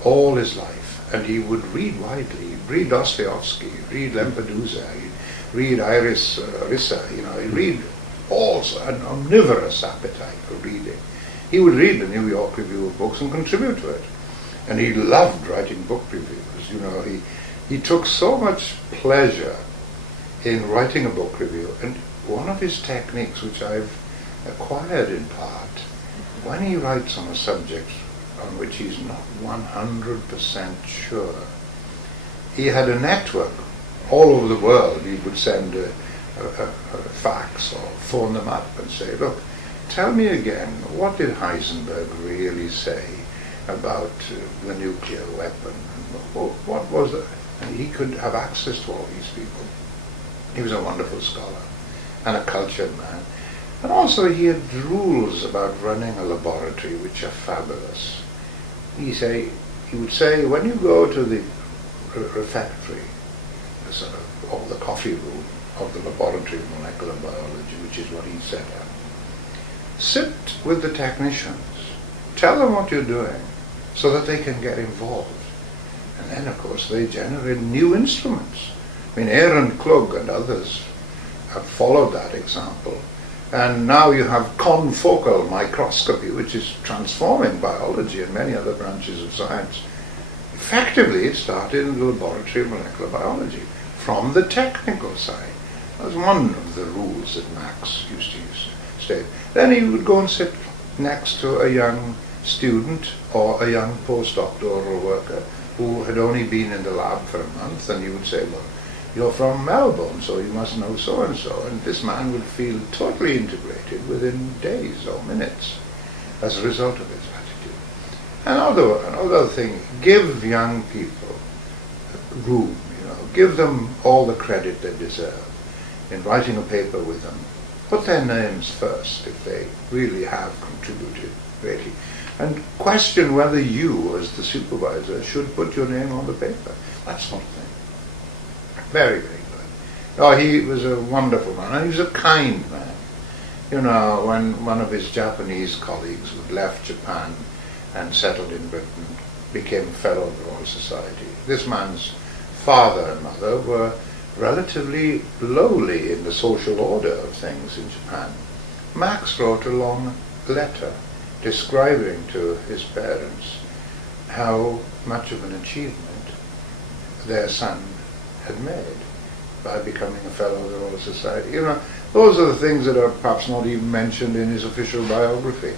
all his life, and he would read widely. He'd read Dostoevsky, he'd read Lampedusa, he'd read Iris Rissa, he'd read also an omnivorous appetite for reading. He would read the New York Review of Books and contribute to it. And he loved writing book reviews. He took so much pleasure in writing a book review. And one of his techniques, which I've acquired in part, when he writes on a subject on which he's not 100% sure, he had a network all over the world. He would send a fax or phone them up and say, look, tell me again, what did Heisenberg really say about the nuclear weapon? What was it? And he could have access to all these people. He was a wonderful scholar and a cultured man. And also he had rules about running a laboratory which are fabulous. He would say, when you go to the refectory, or the coffee room of the laboratory of molecular biology, which is what he set up, sit with the technicians, tell them what you're doing, so that they can get involved. And then, of course, they generate new instruments. I mean, Aaron Klug and others have followed that example. And now you have confocal microscopy, which is transforming biology and many other branches of science. Effectively, it started in the laboratory of molecular biology, from the technical side. That was one of the rules that Max used to state. Then he would go and sit next to a young student or a young postdoctoral worker who had only been in the lab for a month, and he would say, well, you're from Melbourne, so you must know so-and-so. And this man would feel totally integrated within days or minutes as a result of his attitude. Another thing, give young people room, give them all the credit they deserve in writing a paper with them. Put their names first if they really have contributed greatly. And question whether you, as the supervisor, should put your name on the paper. That sort of thing. Very, very good. Oh, he was a wonderful man, and he was a kind man. When one of his Japanese colleagues who had left Japan and settled in Britain became a fellow of the Royal Society, this man's father and mother were relatively lowly in the social order of things in Japan. Max wrote a long letter describing to his parents how much of an achievement their son had made by becoming a fellow of the Royal Society. Those are the things that are perhaps not even mentioned in his official biography.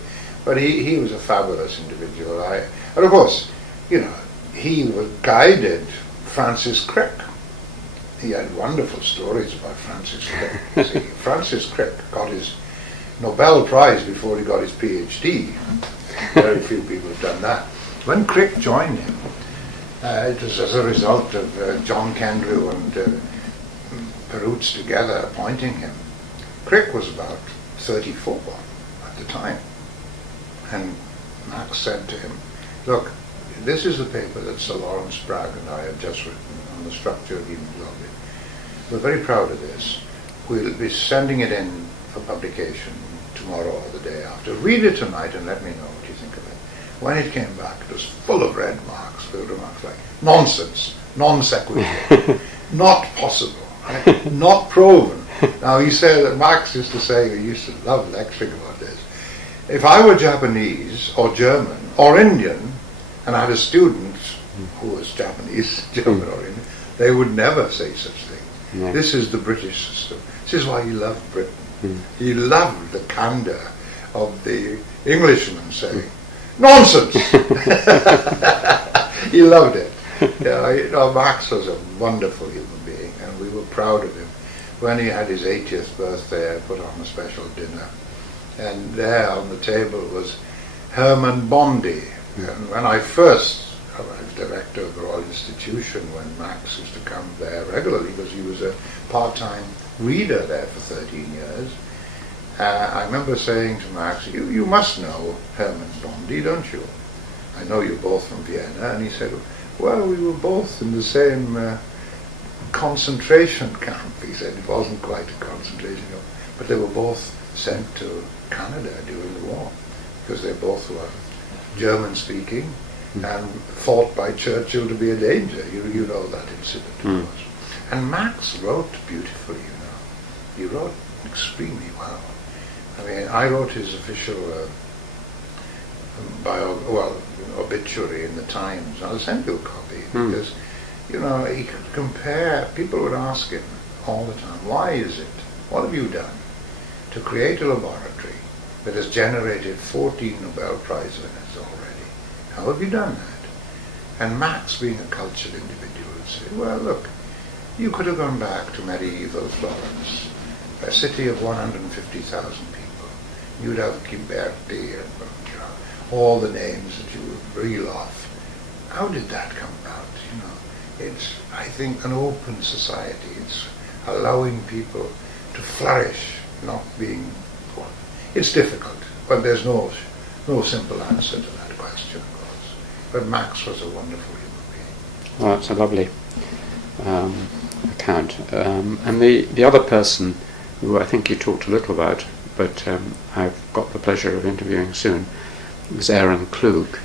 But he was a fabulous individual. And of course, he was guided Francis Crick. He had wonderful stories about Francis Crick. See, Francis Crick got his Nobel Prize before he got his PhD. Very few people have done that. When Crick joined him, it was as a result of John Kendrew and Perutz together appointing him. Crick was about 34 at the time. And Max said to him, look, this is the paper that Sir Lawrence Bragg and I have just written on the structure of hemoglobin. we're very proud of this. We'll be sending it in for publication tomorrow or the day after. Read it tonight and let me know what you think of it. When it came back, it was full of red marks, filled remarks like, nonsense, non sequitur, not possible, right? Not proven. Now he said that Marx used to say, he used to love lecturing about this, if I were Japanese or German or Indian and I had a student who was Japanese, German or Indian, they would never say such things. Yeah. This is the British system. This is why he loved Britain. He loved the candour of the Englishman saying, nonsense! He loved it. Marx was a wonderful human being, and we were proud of him. When he had his 80th birthday, I put on a special dinner, and there on the table was Herman Bondi. And when I first arrived director of the Royal Institution, when Max used to come there regularly, because he was a part-time reader there for 13 years, I remember saying to Max, you must know Herman Bondi, don't you? I know you're both from Vienna. And he said, well, we were both in the same concentration camp. He said it wasn't quite a concentration camp, but they were both sent to Canada during the war, because they both were German-speaking and thought by Churchill to be a danger. You know that incident, of course. And Max wrote beautifully, you know. He wrote extremely well. I mean, I wrote his official obituary in the Times. I'll send you a copy, because, you know, he could compare. People would ask him all the time, why is it, what have you done to create a laboratory that has generated 14 Nobel Prize winners already? How have you done that? And Max, being a cultured individual, would say, well, look, you could have gone back to medieval Florence, a city of 150,000 people. You'd have Ghiberti and all the names that you would reel off. How did that come about? You know, it's, I think, an open society. It's allowing people to flourish, not being poor. It's difficult, but there's no simple answer to that question, of course. But Max was a wonderful human being. Well, that's a lovely account. And the other person who I think you talked a little about, but I've got the pleasure of interviewing soon, was Aaron Klug.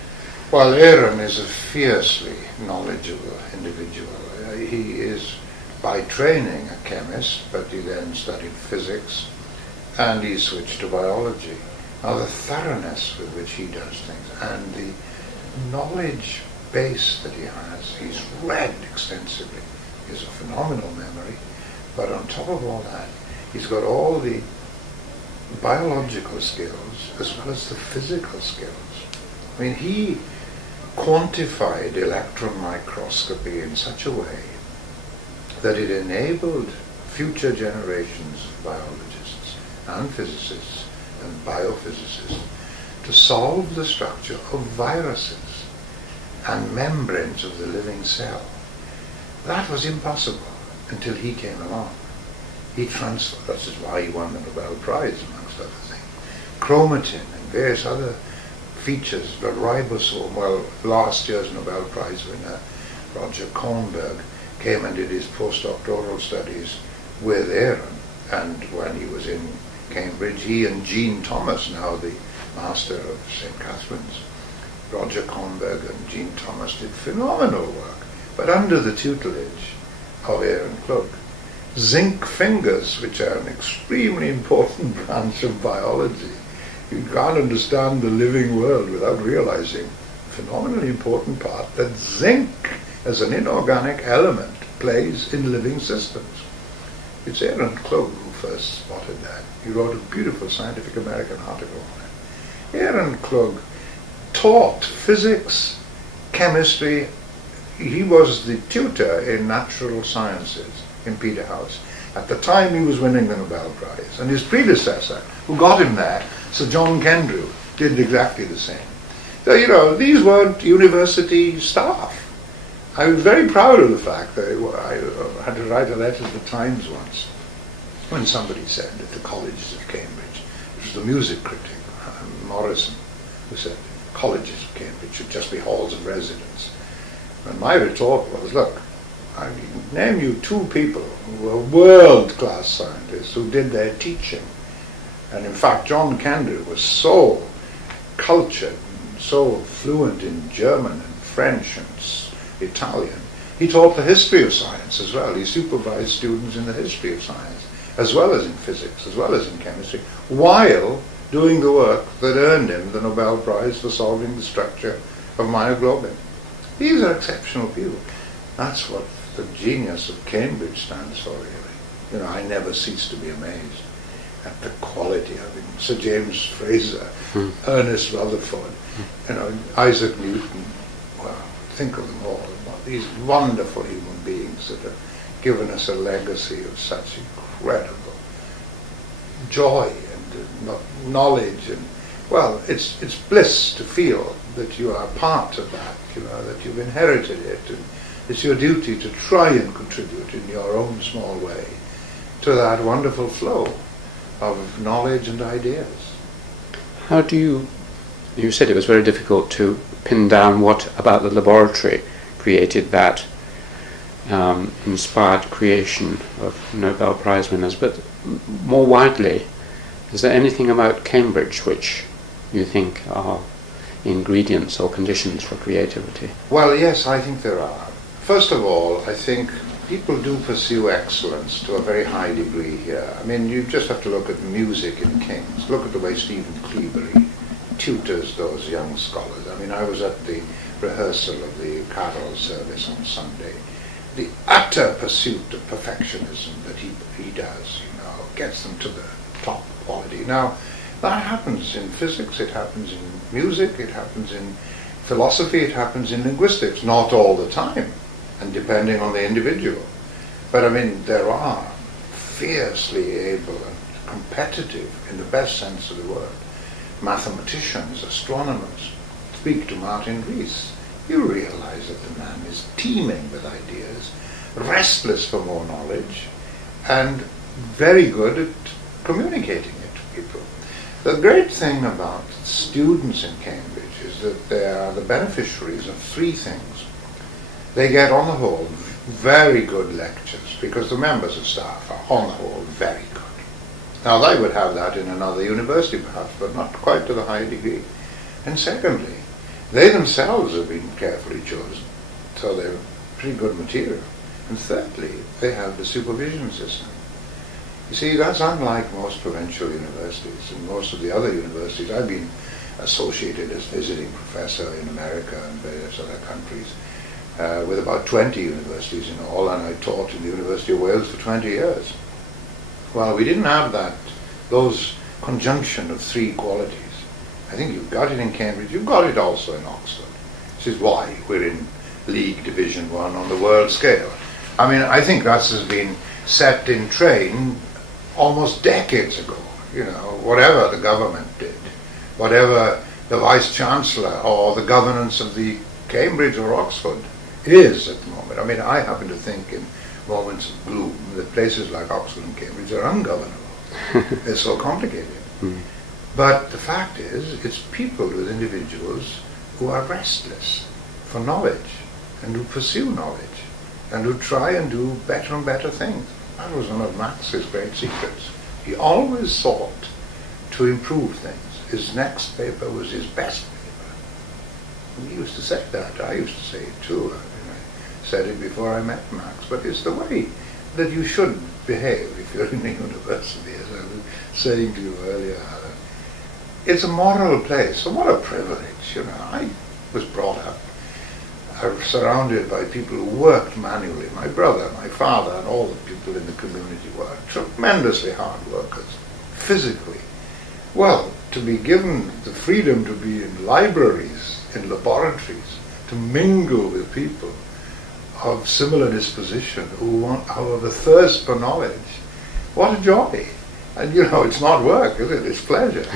Well, Aaron is a fiercely knowledgeable individual. He is by training a chemist, but he then studied physics, and he switched to biology. Now, the thoroughness with which he does things and the knowledge base that he has, he's read extensively. He has a phenomenal memory, but on top of all that, he's got all the biological skills as well as the physical skills. I mean, he quantified electron microscopy in such a way that it enabled future generations of biologists and physicists and biophysicists to solve the structure of viruses and membranes of the living cell. That was impossible until he came along. This is why he won the Nobel Prize, amongst other things. Chromatin and various other features, the ribosome. Well, last year's Nobel Prize winner, Roger Kornberg, came and did his postdoctoral studies with Aaron. And when he was in Cambridge, he and Jean Thomas, now the master of St. Catherine's, Roger Kornberg and Jean Thomas did phenomenal work, but under the tutelage of Aaron Klug. Zinc fingers, which are an extremely important branch of biology. You can't understand the living world without realizing a phenomenally important part that zinc as an inorganic element plays in living systems. It's Aaron Klug who first spotted that. He wrote a beautiful Scientific American article on it. Aaron Klug taught physics, chemistry. He was the tutor in natural sciences in Peterhouse at the time he was winning the Nobel Prize. And his predecessor, who got him there, Sir John Kendrew, did exactly the same. So, you know, these weren't university staff. I was very proud of the fact that I had to write a letter to the Times once when somebody said at the colleges of Cambridge, it was the music critic, Morrison, who said colleges of Cambridge should just be halls of residence. And my retort was, look, I mean, name you two people who were world-class scientists who did their teaching. And in fact, John Kendrick was so cultured, so fluent in German and French and Italian. He taught the history of science as well. He supervised students in the history of science, as well as in physics, as well as in chemistry, while doing the work that earned him the Nobel Prize for solving the structure of myoglobin. These are exceptional people. That's what the genius of Cambridge stands for, really. You know, I never cease to be amazed at the quality of it. Sir James Fraser, Ernest Rutherford, you know, Isaac Newton. Well, think of them all. These wonderful human beings that have given us a legacy of such incredible joy and knowledge. And well, it's bliss to feel that you are part of that, you know, that you've inherited it, and it's your duty to try and contribute in your own small way to that wonderful flow of knowledge and ideas. How do you said it was very difficult to pin down what about the laboratory created that inspired creation of Nobel Prize winners, but more widely, is there anything about Cambridge which you think are ingredients or conditions for creativity? Well, yes, I think there are. First of all, I think people do pursue excellence to a very high degree here. I mean, you just have to look at music in King's. Look at the way Stephen Cleavery tutors those young scholars. I mean, I was at the rehearsal of the carol service on Sunday. The utter pursuit of perfectionism that he does, you know, gets them to the top quality. Now, that happens in physics, it happens in music, it happens in philosophy, it happens in linguistics, not all the time, and depending on the individual. But I mean, there are fiercely able and competitive, in the best sense of the word, mathematicians, astronomers. Speak to Martin Rees. You realize that the man is teeming with ideas, restless for more knowledge, and very good at communicating it to people. The great thing about students in Cambridge is that they are the beneficiaries of three things. They get, on the whole, very good lectures, because the members of staff are, on the whole, very good. Now, they would have that in another university, perhaps, but not quite to the high degree. And secondly, they themselves have been carefully chosen, so they're pretty good material. And thirdly, they have the supervision system. You see, that's unlike most provincial universities and most of the other universities. I've been associated as visiting professor in America and various other countries with about 20 universities in all, and I taught in the University of Wales for 20 years. Well, we didn't have those conjunction of three qualities. I think you've got it in Cambridge, you've got it also in Oxford. This is why we're in League Division 1 on the world scale. I mean, I think that has been set in train almost decades ago. You know, whatever the government did, whatever the Vice-Chancellor or the governance of the Cambridge or Oxford is at the moment. I mean, I happen to think in moments of gloom that places like Oxford and Cambridge are ungovernable. They're so complicated. But the fact is, it's people with individuals who are restless for knowledge and who pursue knowledge and who try and do better and better things. That was one of Max's great secrets. He always sought to improve things. His next paper was his best paper. He used to say that. I used to say it too. I mean, I said it before I met Max. But it's the way that you should behave if you're in a university, as I was saying to you earlier. It's a moral place. So what a privilege, you know. I was brought up surrounded by people who worked manually. My brother, my father, and all the people in the community were tremendously hard workers, physically. Well, to be given the freedom to be in libraries, in laboratories, to mingle with people of similar disposition who have a thirst for knowledge, what a joy. And you know, it's not work, is it? It's pleasure.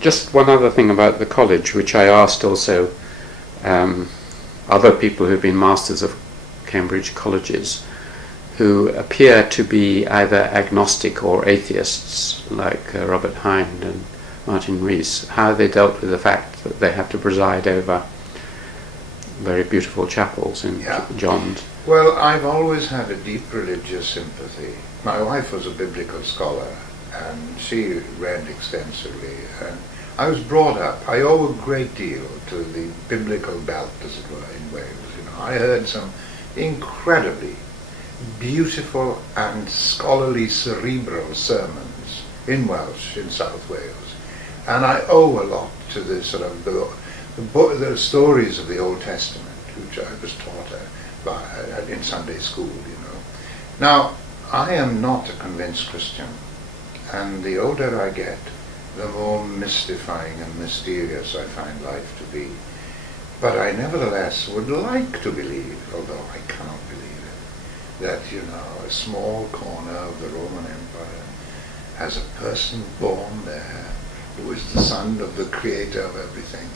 Just one other thing about the college, which I asked also other people who've been masters of Cambridge colleges, who appear to be either agnostic or atheists, like Robert Hind and Martin Rees, how they dealt with the fact that they have to preside over very beautiful chapels in John's. Well, I've always had a deep religious sympathy. My wife was a biblical scholar, and she read extensively, and I was brought up, I owe a great deal to the biblical belt, as it were, in Wales. You know, I heard some incredibly beautiful and scholarly cerebral sermons in Welsh, in South Wales, and I owe a lot to the sort of the stories of the Old Testament, which I was taught in Sunday school. You know, now I am not a convinced Christian, and the older I get, the more mystifying and mysterious I find life to be. But I nevertheless would like to believe, although I cannot believe it, that, you know, a small corner of the Roman Empire has a person born there who is the son of the creator of everything.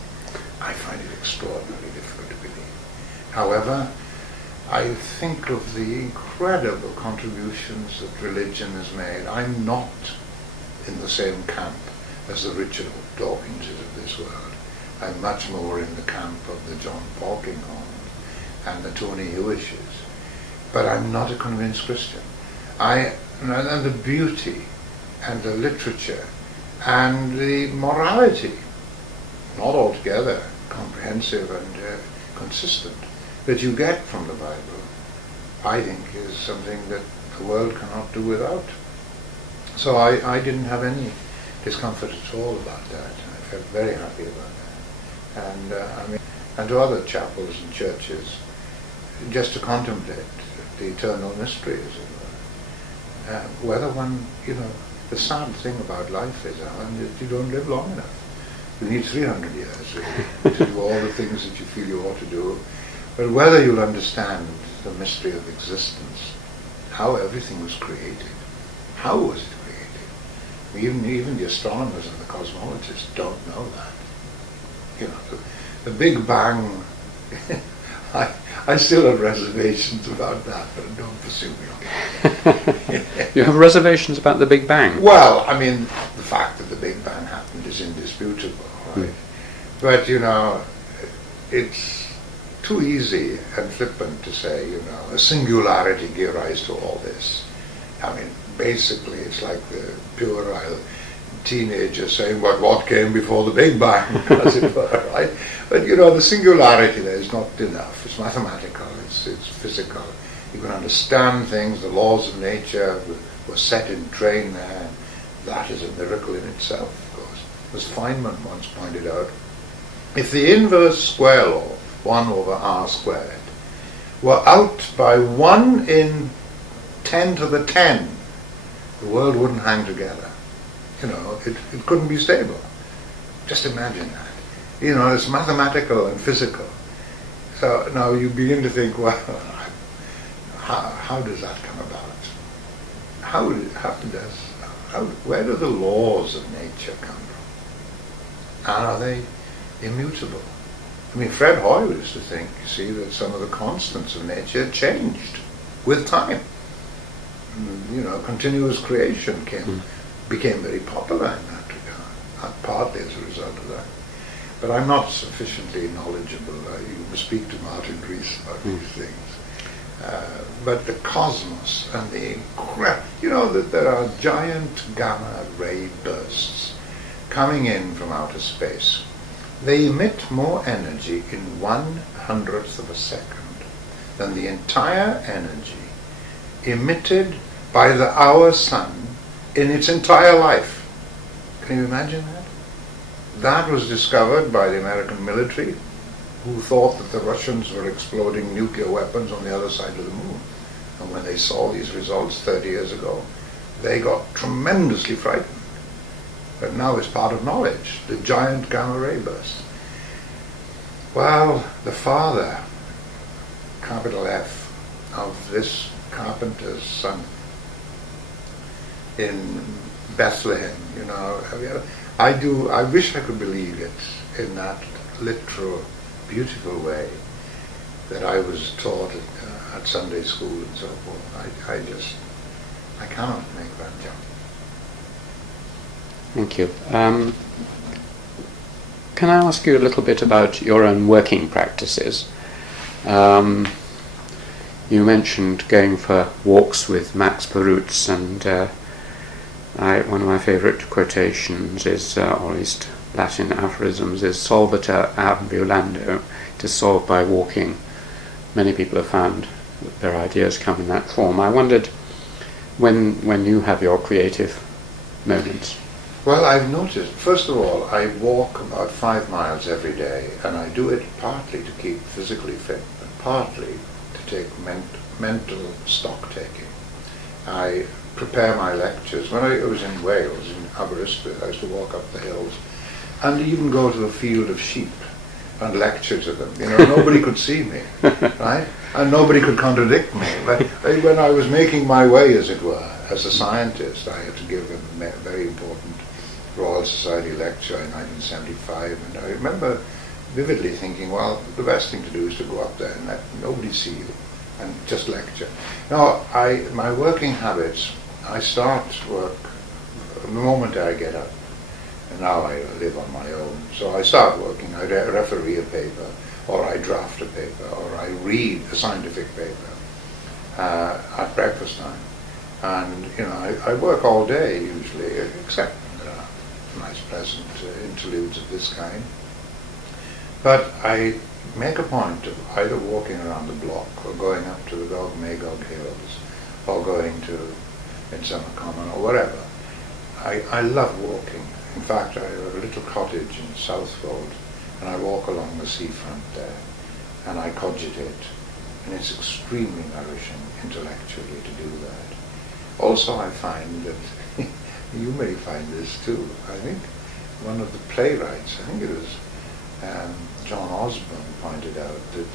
I find it extraordinarily difficult to believe. However, I think of the incredible contributions that religion has made. I'm not in the same camp as the Richard Dawkinses of this world. I'm much more in the camp of the John Polkinghornes and the Tony Hewishes. But I'm not a convinced Christian. And the beauty and the literature and the morality, not altogether comprehensive and consistent, that you get from the Bible, I think is something that the world cannot do without. So I didn't have any discomfort at all about that. I felt very happy about that. And to other chapels and churches, just to contemplate the eternal mystery, as it were. Whether one, you know, the sad thing about life is that you don't live long enough. You need 300 years really, to do all the things that you feel you ought to do. But whether you'll understand the mystery of existence, how everything was created, how was it created? Even the astronomers and the cosmologists don't know that. You know, the Big Bang, I still have reservations about that, but don't pursue me on that. You have reservations about the Big Bang? Well, I mean, the fact that the Big Bang happened is indisputable, right? But, you know, it's too easy and flippant to say, you know, a singularity gave rise to all this. I mean, basically, it's like the puerile teenager saying, what came before the Big Bang, as it were, right? But, you know, the singularity there is not enough. It's mathematical, it's physical. You can understand things, the laws of nature were set in train there. That is a miracle in itself, of course. As Feynman once pointed out, if the inverse square law, 1 over r squared, were out by 1 in 10 to the 10, the world wouldn't hang together. You know, it couldn't be stable. Just imagine that. You know, it's mathematical and physical. So now you begin to think, well, how does that come about? Where do the laws of nature come from? And are they immutable? I mean, Fred Hoyle used to think, you see, that some of the constants of nature changed with time. You know, continuous creation became very popular in that regard, partly as a result of that. But I'm not sufficiently knowledgeable. You must speak to Martin Rees about these things. But the cosmos and the you know that there are giant gamma ray bursts coming in from outer space. They emit more energy in 1/100th of a second than the entire energy emitted by our sun in its entire life. Can you imagine that? That was discovered by the American military, who thought that the Russians were exploding nuclear weapons on the other side of the moon. And when they saw these results 30 years ago, they got tremendously frightened. But now it's part of knowledge, the giant gamma ray burst. Well, the father, capital F, of this carpenter's son in Bethlehem, you know, I wish I could believe it in that literal, beautiful way that I was taught at Sunday school and so forth. I cannot make that jump. Thank you. Can I ask you a little bit about your own working practices? You mentioned going for walks with Max Perutz, and one of my favourite quotations is, or at least Latin aphorisms, is solviter ambulando. It is solved by walking. Many people have found that their ideas come in that form. I wondered when you have your creative moments. Well, I've noticed, first of all, I walk about 5 miles every day, and I do it partly to keep physically fit, but partly to take mental stock taking. I prepare my lectures. When I was in Wales, in Aberystwyth, I used to walk up the hills and even go to a field of sheep and lecture to them. You know, nobody could see me, right? And nobody could contradict me. But when I was making my way, as it were, as a scientist, I had to give a very important Royal Society lecture in 1975, and I remember vividly thinking, well, the best thing to do is to go up there and let nobody see you and just lecture. Now, my working habits, I start work the moment I get up, and now I live on my own. So I start working, I referee a paper, or I draft a paper, or I read a scientific paper at breakfast time. And, you know, I work all day usually, except nice pleasant interludes of this kind. But I make a point of either walking around the block or going up to the Magog Hills or going to Midsummer Common or wherever. I love walking. In fact, I have a little cottage in Southwold, and I walk along the seafront there and I cogitate, and it's extremely nourishing intellectually to do that. Also, I find that you may find this too. I think one of the playwrights, I think it was John Osborne, pointed out that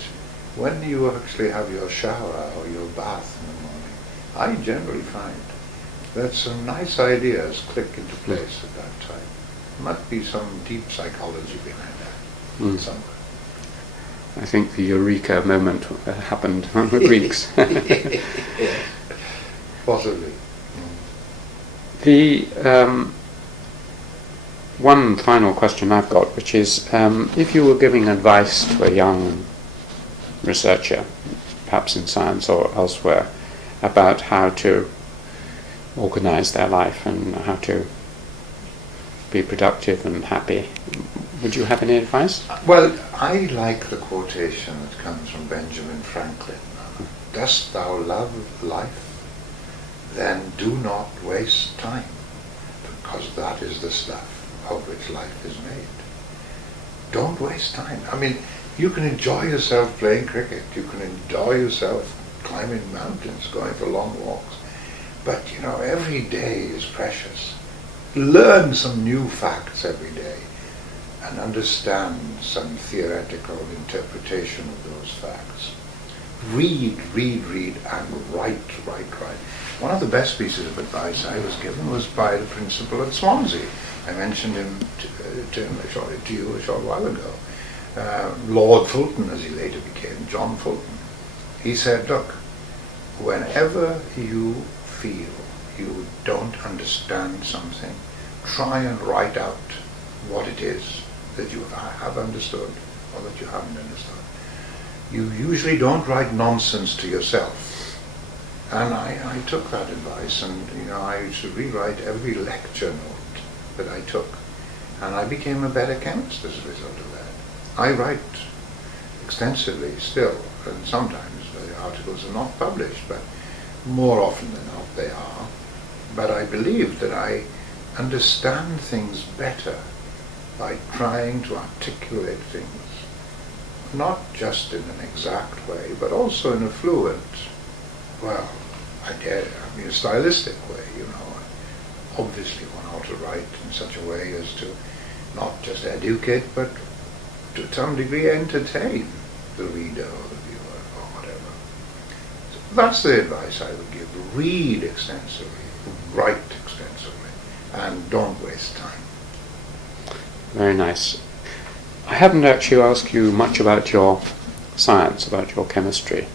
when you actually have your shower or your bath in the morning, I generally find that some nice ideas click into place at that time. There must be some deep psychology behind that somewhere. I think the eureka moment happened on the Greeks. Yeah, possibly. The one final question I've got, which is, if you were giving advice to a young researcher, perhaps in science or elsewhere, about how to organize their life and how to be productive and happy, would you have any advice? Well, I like the quotation that comes from Benjamin Franklin. Dost thou love life? Then do not waste time, because that is the stuff of which life is made. Don't waste time. I mean, you can enjoy yourself playing cricket, you can enjoy yourself climbing mountains, going for long walks, but you know, every day is precious. Learn some new facts every day and understand some theoretical interpretation of those facts. Read, and write. One of the best pieces of advice I was given was by the principal at Swansea. I mentioned him to you a short while ago. Lord Fulton, as he later became, John Fulton. He said, look, whenever you feel you don't understand something, try and write out what it is that you have understood or that you haven't understood. You usually don't write nonsense to yourself. And I took that advice, and you know, I used to rewrite every lecture note that I took, and I became a better chemist as a result of that. I write extensively still, and sometimes the articles are not published, but more often than not they are. But I believe that I understand things better by trying to articulate things, not just in an exact way, but also in a fluent, a stylistic way, you know. Obviously one ought to write in such a way as to not just educate, but to some degree entertain the reader or the viewer or whatever. So that's the advice I would give. Read extensively, write extensively, and don't waste time. Very nice. I haven't actually asked you much about your science, about your chemistry,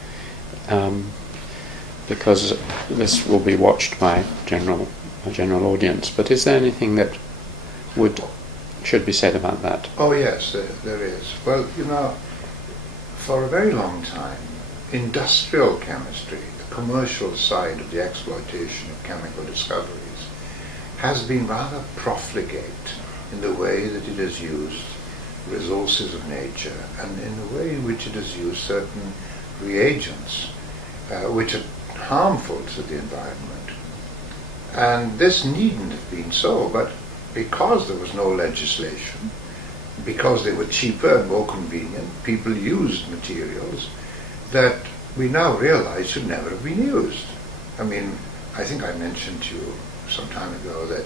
because this will be watched by a general audience. But is there anything that should be said about that? Oh yes, there is. Well, you know, for a very long time, industrial chemistry, the commercial side of the exploitation of chemical discoveries, has been rather profligate in the way that it has used resources of nature and in the way in which it has used certain reagents which are harmful to the environment. And this needn't have been so, but because there was no legislation, because they were cheaper and more convenient, people used materials that we now realize should never have been used. I mean, I think I mentioned to you some time ago that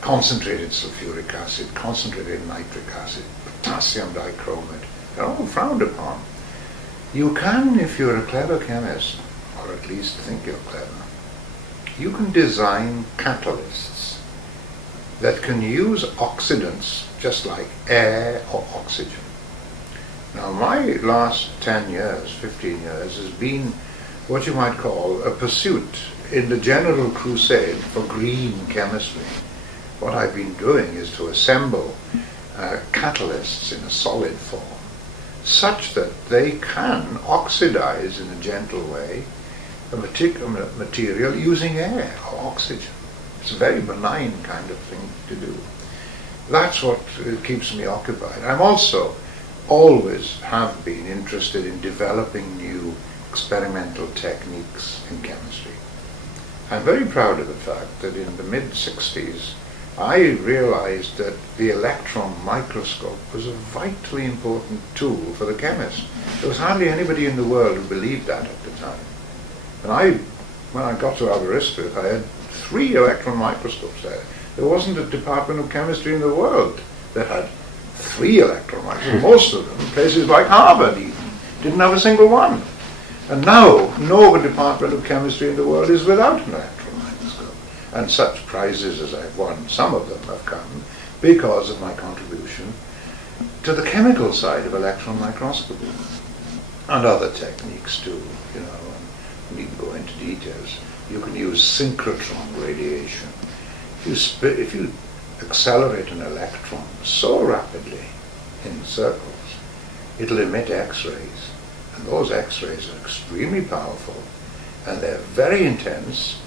concentrated sulfuric acid, concentrated nitric acid, potassium dichromate, they're all frowned upon. You can, if you're a clever chemist, or at least think you're clever, you can design catalysts that can use oxidants just like air or oxygen. Now, my last 10 years, 15 years has been what you might call a pursuit in the general crusade for green chemistry. What I've been doing is to assemble catalysts in a solid form such that they can oxidize in a gentle way a material using air or oxygen. It's a very benign kind of thing to do. That's what keeps me occupied. I'm also always have been interested in developing new experimental techniques in chemistry. I'm very proud of the fact that in the mid-60s I realized that the electron microscope was a vitally important tool for the chemist. There was hardly anybody in the world who believed that at the time. And when I got to Aberystwyth, I had 3 electron microscopes there. There wasn't a department of chemistry in the world that had 3 electron microscopes. Most of them, places like Harvard even, didn't have a single one. And now, no department of chemistry in the world is without an electron microscope. And such prizes as I've won, some of them have come because of my contribution to the chemical side of electron microscopy. And other techniques too, you know, and we can go into details. You can use synchrotron radiation. If you accelerate an electron so rapidly in circles, it'll emit X-rays. And those X-rays are extremely powerful, and they're very intense,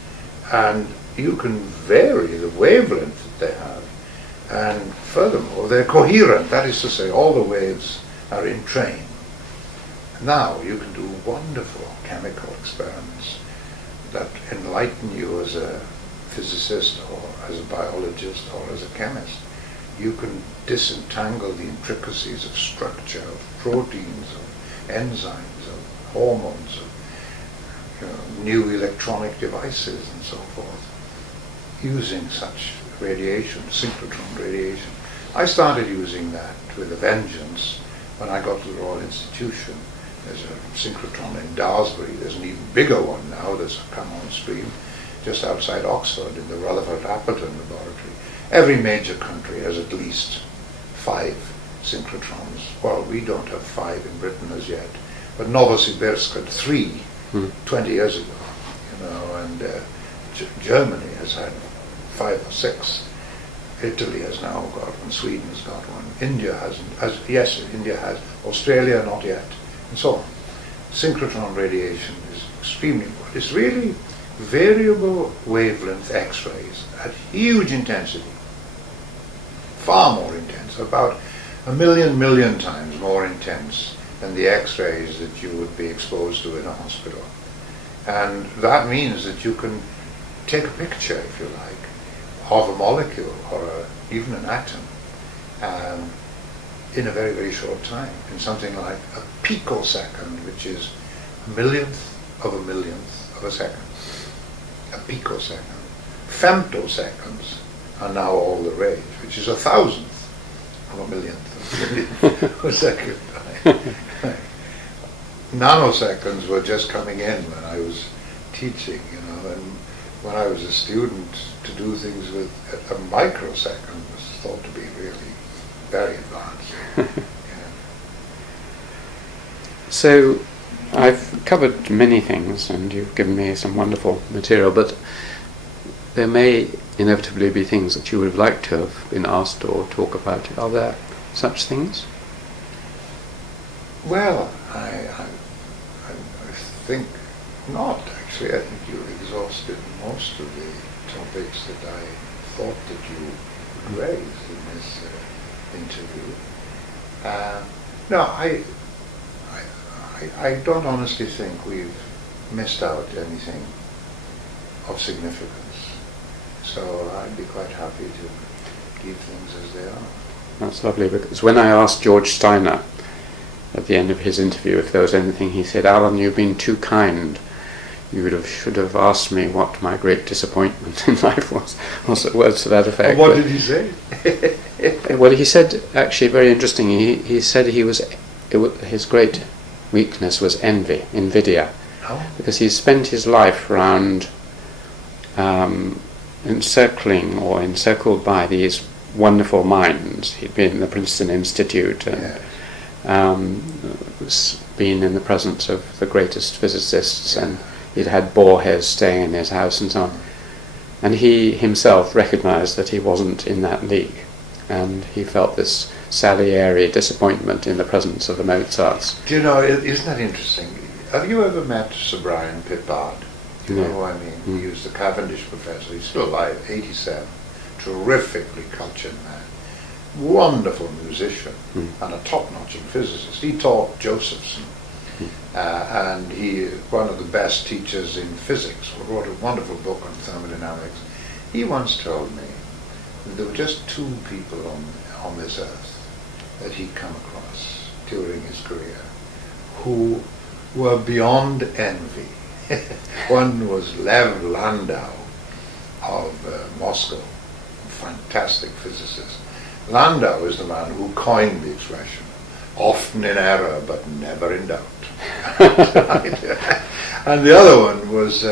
and you can vary the wavelength that they have. And furthermore, they're coherent. That is to say, all the waves are in train. Now you can do wonderful chemical experiments that enlighten you as a physicist or as a biologist or as a chemist. You can disentangle the intricacies of structure, of proteins, of enzymes, of hormones, of new electronic devices and so forth, using such radiation, synchrotron radiation. I started using that with a vengeance when I got to the Royal Institution. There's a synchrotron in Daresbury. There's an even bigger one now that's come on stream just outside Oxford in the Rutherford Appleton Laboratory. Every major country has at least 5 synchrotrons. Well, we don't have 5 in Britain as yet, but Novosibirsk had 3 20 years ago, you know, and Germany has had 5 or 6. Italy has now got one. Sweden has got one. India hasn't. Yes, India has. Australia not yet. And so on. Synchrotron radiation is extremely important. It's really variable wavelength X-rays at huge intensity, far more intense, about a million times more intense than the X-rays that you would be exposed to in a hospital. And that means that you can take a picture, if you like, of a molecule or even an atom in a very, very short time, in something like a picosecond, which is a millionth of a second. A picosecond. Femtoseconds are now all the rage, which is 1,000th of a millionth of a second. Nanoseconds were just coming in when I was teaching, you know, and when I was a student, to do things with a microsecond was thought to be really very advanced. So I've covered many things and you've given me some wonderful material, but there may inevitably be things that you would have liked to have been asked or talk about. Are there such things? Well, I think not, actually. I think you exhausted most of the topics that I thought that you would raise in this interview. No, I don't honestly think we've missed out anything of significance. So I'd be quite happy to leave things as they are. That's lovely, because when I asked George Steiner at the end of his interview if there was anything, he said, "Alan, you've been too kind. You should have asked me what my great disappointment in life was." Also, words to that effect. What did he say? Well, he said, actually, very interesting. He said his great weakness was envy, invidia, because he spent his life around encircled by these wonderful minds. He'd been in the Princeton Institute and was been in the presence of the greatest physicists, and he'd had Borges staying in his house and so on. And he himself recognized that he wasn't in that league, and he felt this Salieri disappointment in the presence of the Mozarts. Do you know, isn't that interesting? Have you ever met Sir Brian Pippard? Do you know who I mean? He was the Cavendish professor. He's still alive, 87. Terrifically cultured man. Wonderful musician and a top-notch physicist. He taught Josephson. And he, one of the best teachers in physics, wrote a wonderful book on thermodynamics. He once told me that there were just two people on this earth that he'd come across during his career who were beyond envy. One was Lev Landau of Moscow, a fantastic physicist. Landau is the man who coined the expression, often in error but never in doubt. And the other one was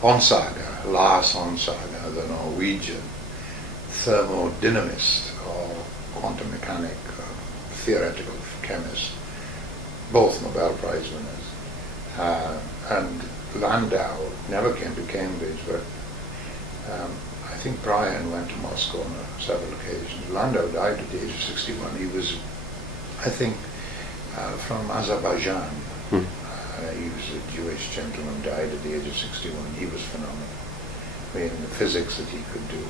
Onsager, Lars Onsager, the Norwegian thermodynamist or quantum mechanic, theoretical chemist, both Nobel Prize winners. And Landau never came to Cambridge, but I think Brian went to Moscow on several occasions. Landau died at the age of 61. He was, I think, from Azerbaijan. He was a Jewish gentleman, died at the age of 61. He was phenomenal. I mean, the physics that he could do.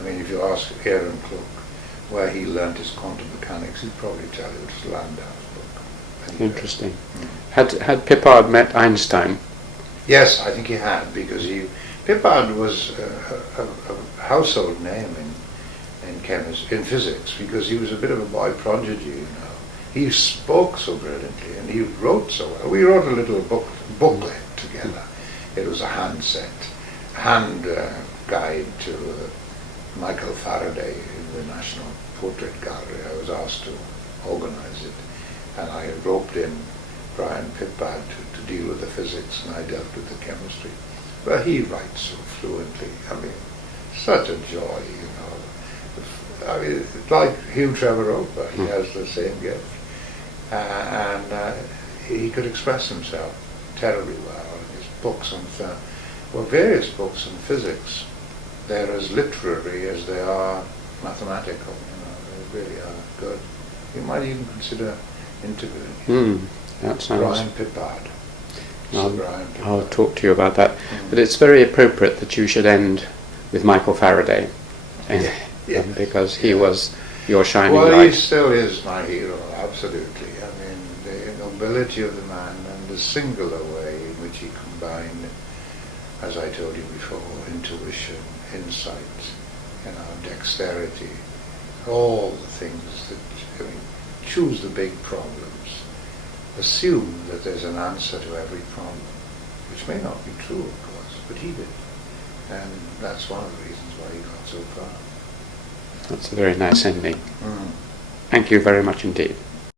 I mean, if you ask Aaron Cook where he learnt his quantum mechanics, he'd probably tell you it was Landau's book. Interesting. Had Pippard met Einstein? Yes, I think he had, because Pippard was a household name in physics, because he was a bit of a boy prodigy, you know. He spoke so brilliantly and he wrote so well. We wrote a little booklet together. It was a hand guide to Michael Faraday in the National Portrait Gallery. I was asked to organize it, and I roped in Brian Pippard to deal with the physics, and I dealt with the chemistry. But he writes so fluently. I mean, such a joy, you know. I mean, it's like Hugh Trevor Roper. He has the same gift. And he could express himself terribly well. His books on various books on physics, they're as literary as they are mathematical. You know, they really are good. You might even consider interviewing him. That sounds. Brian Pippard. I'll talk to you about that. But it's very appropriate that you should end with Michael Faraday, because he was your shining light. Well, he still is my hero, absolutely. I mean, the nobility of the man and the singular way in which he combined, as I told you before, intuition, insight, you know, dexterity, all the things that, I mean, choose the big problems. Assume that there's an answer to every problem, which may not be true, of course, but he did. And that's one of the reasons why he got so far. That's a very nice ending. Thank you very much indeed.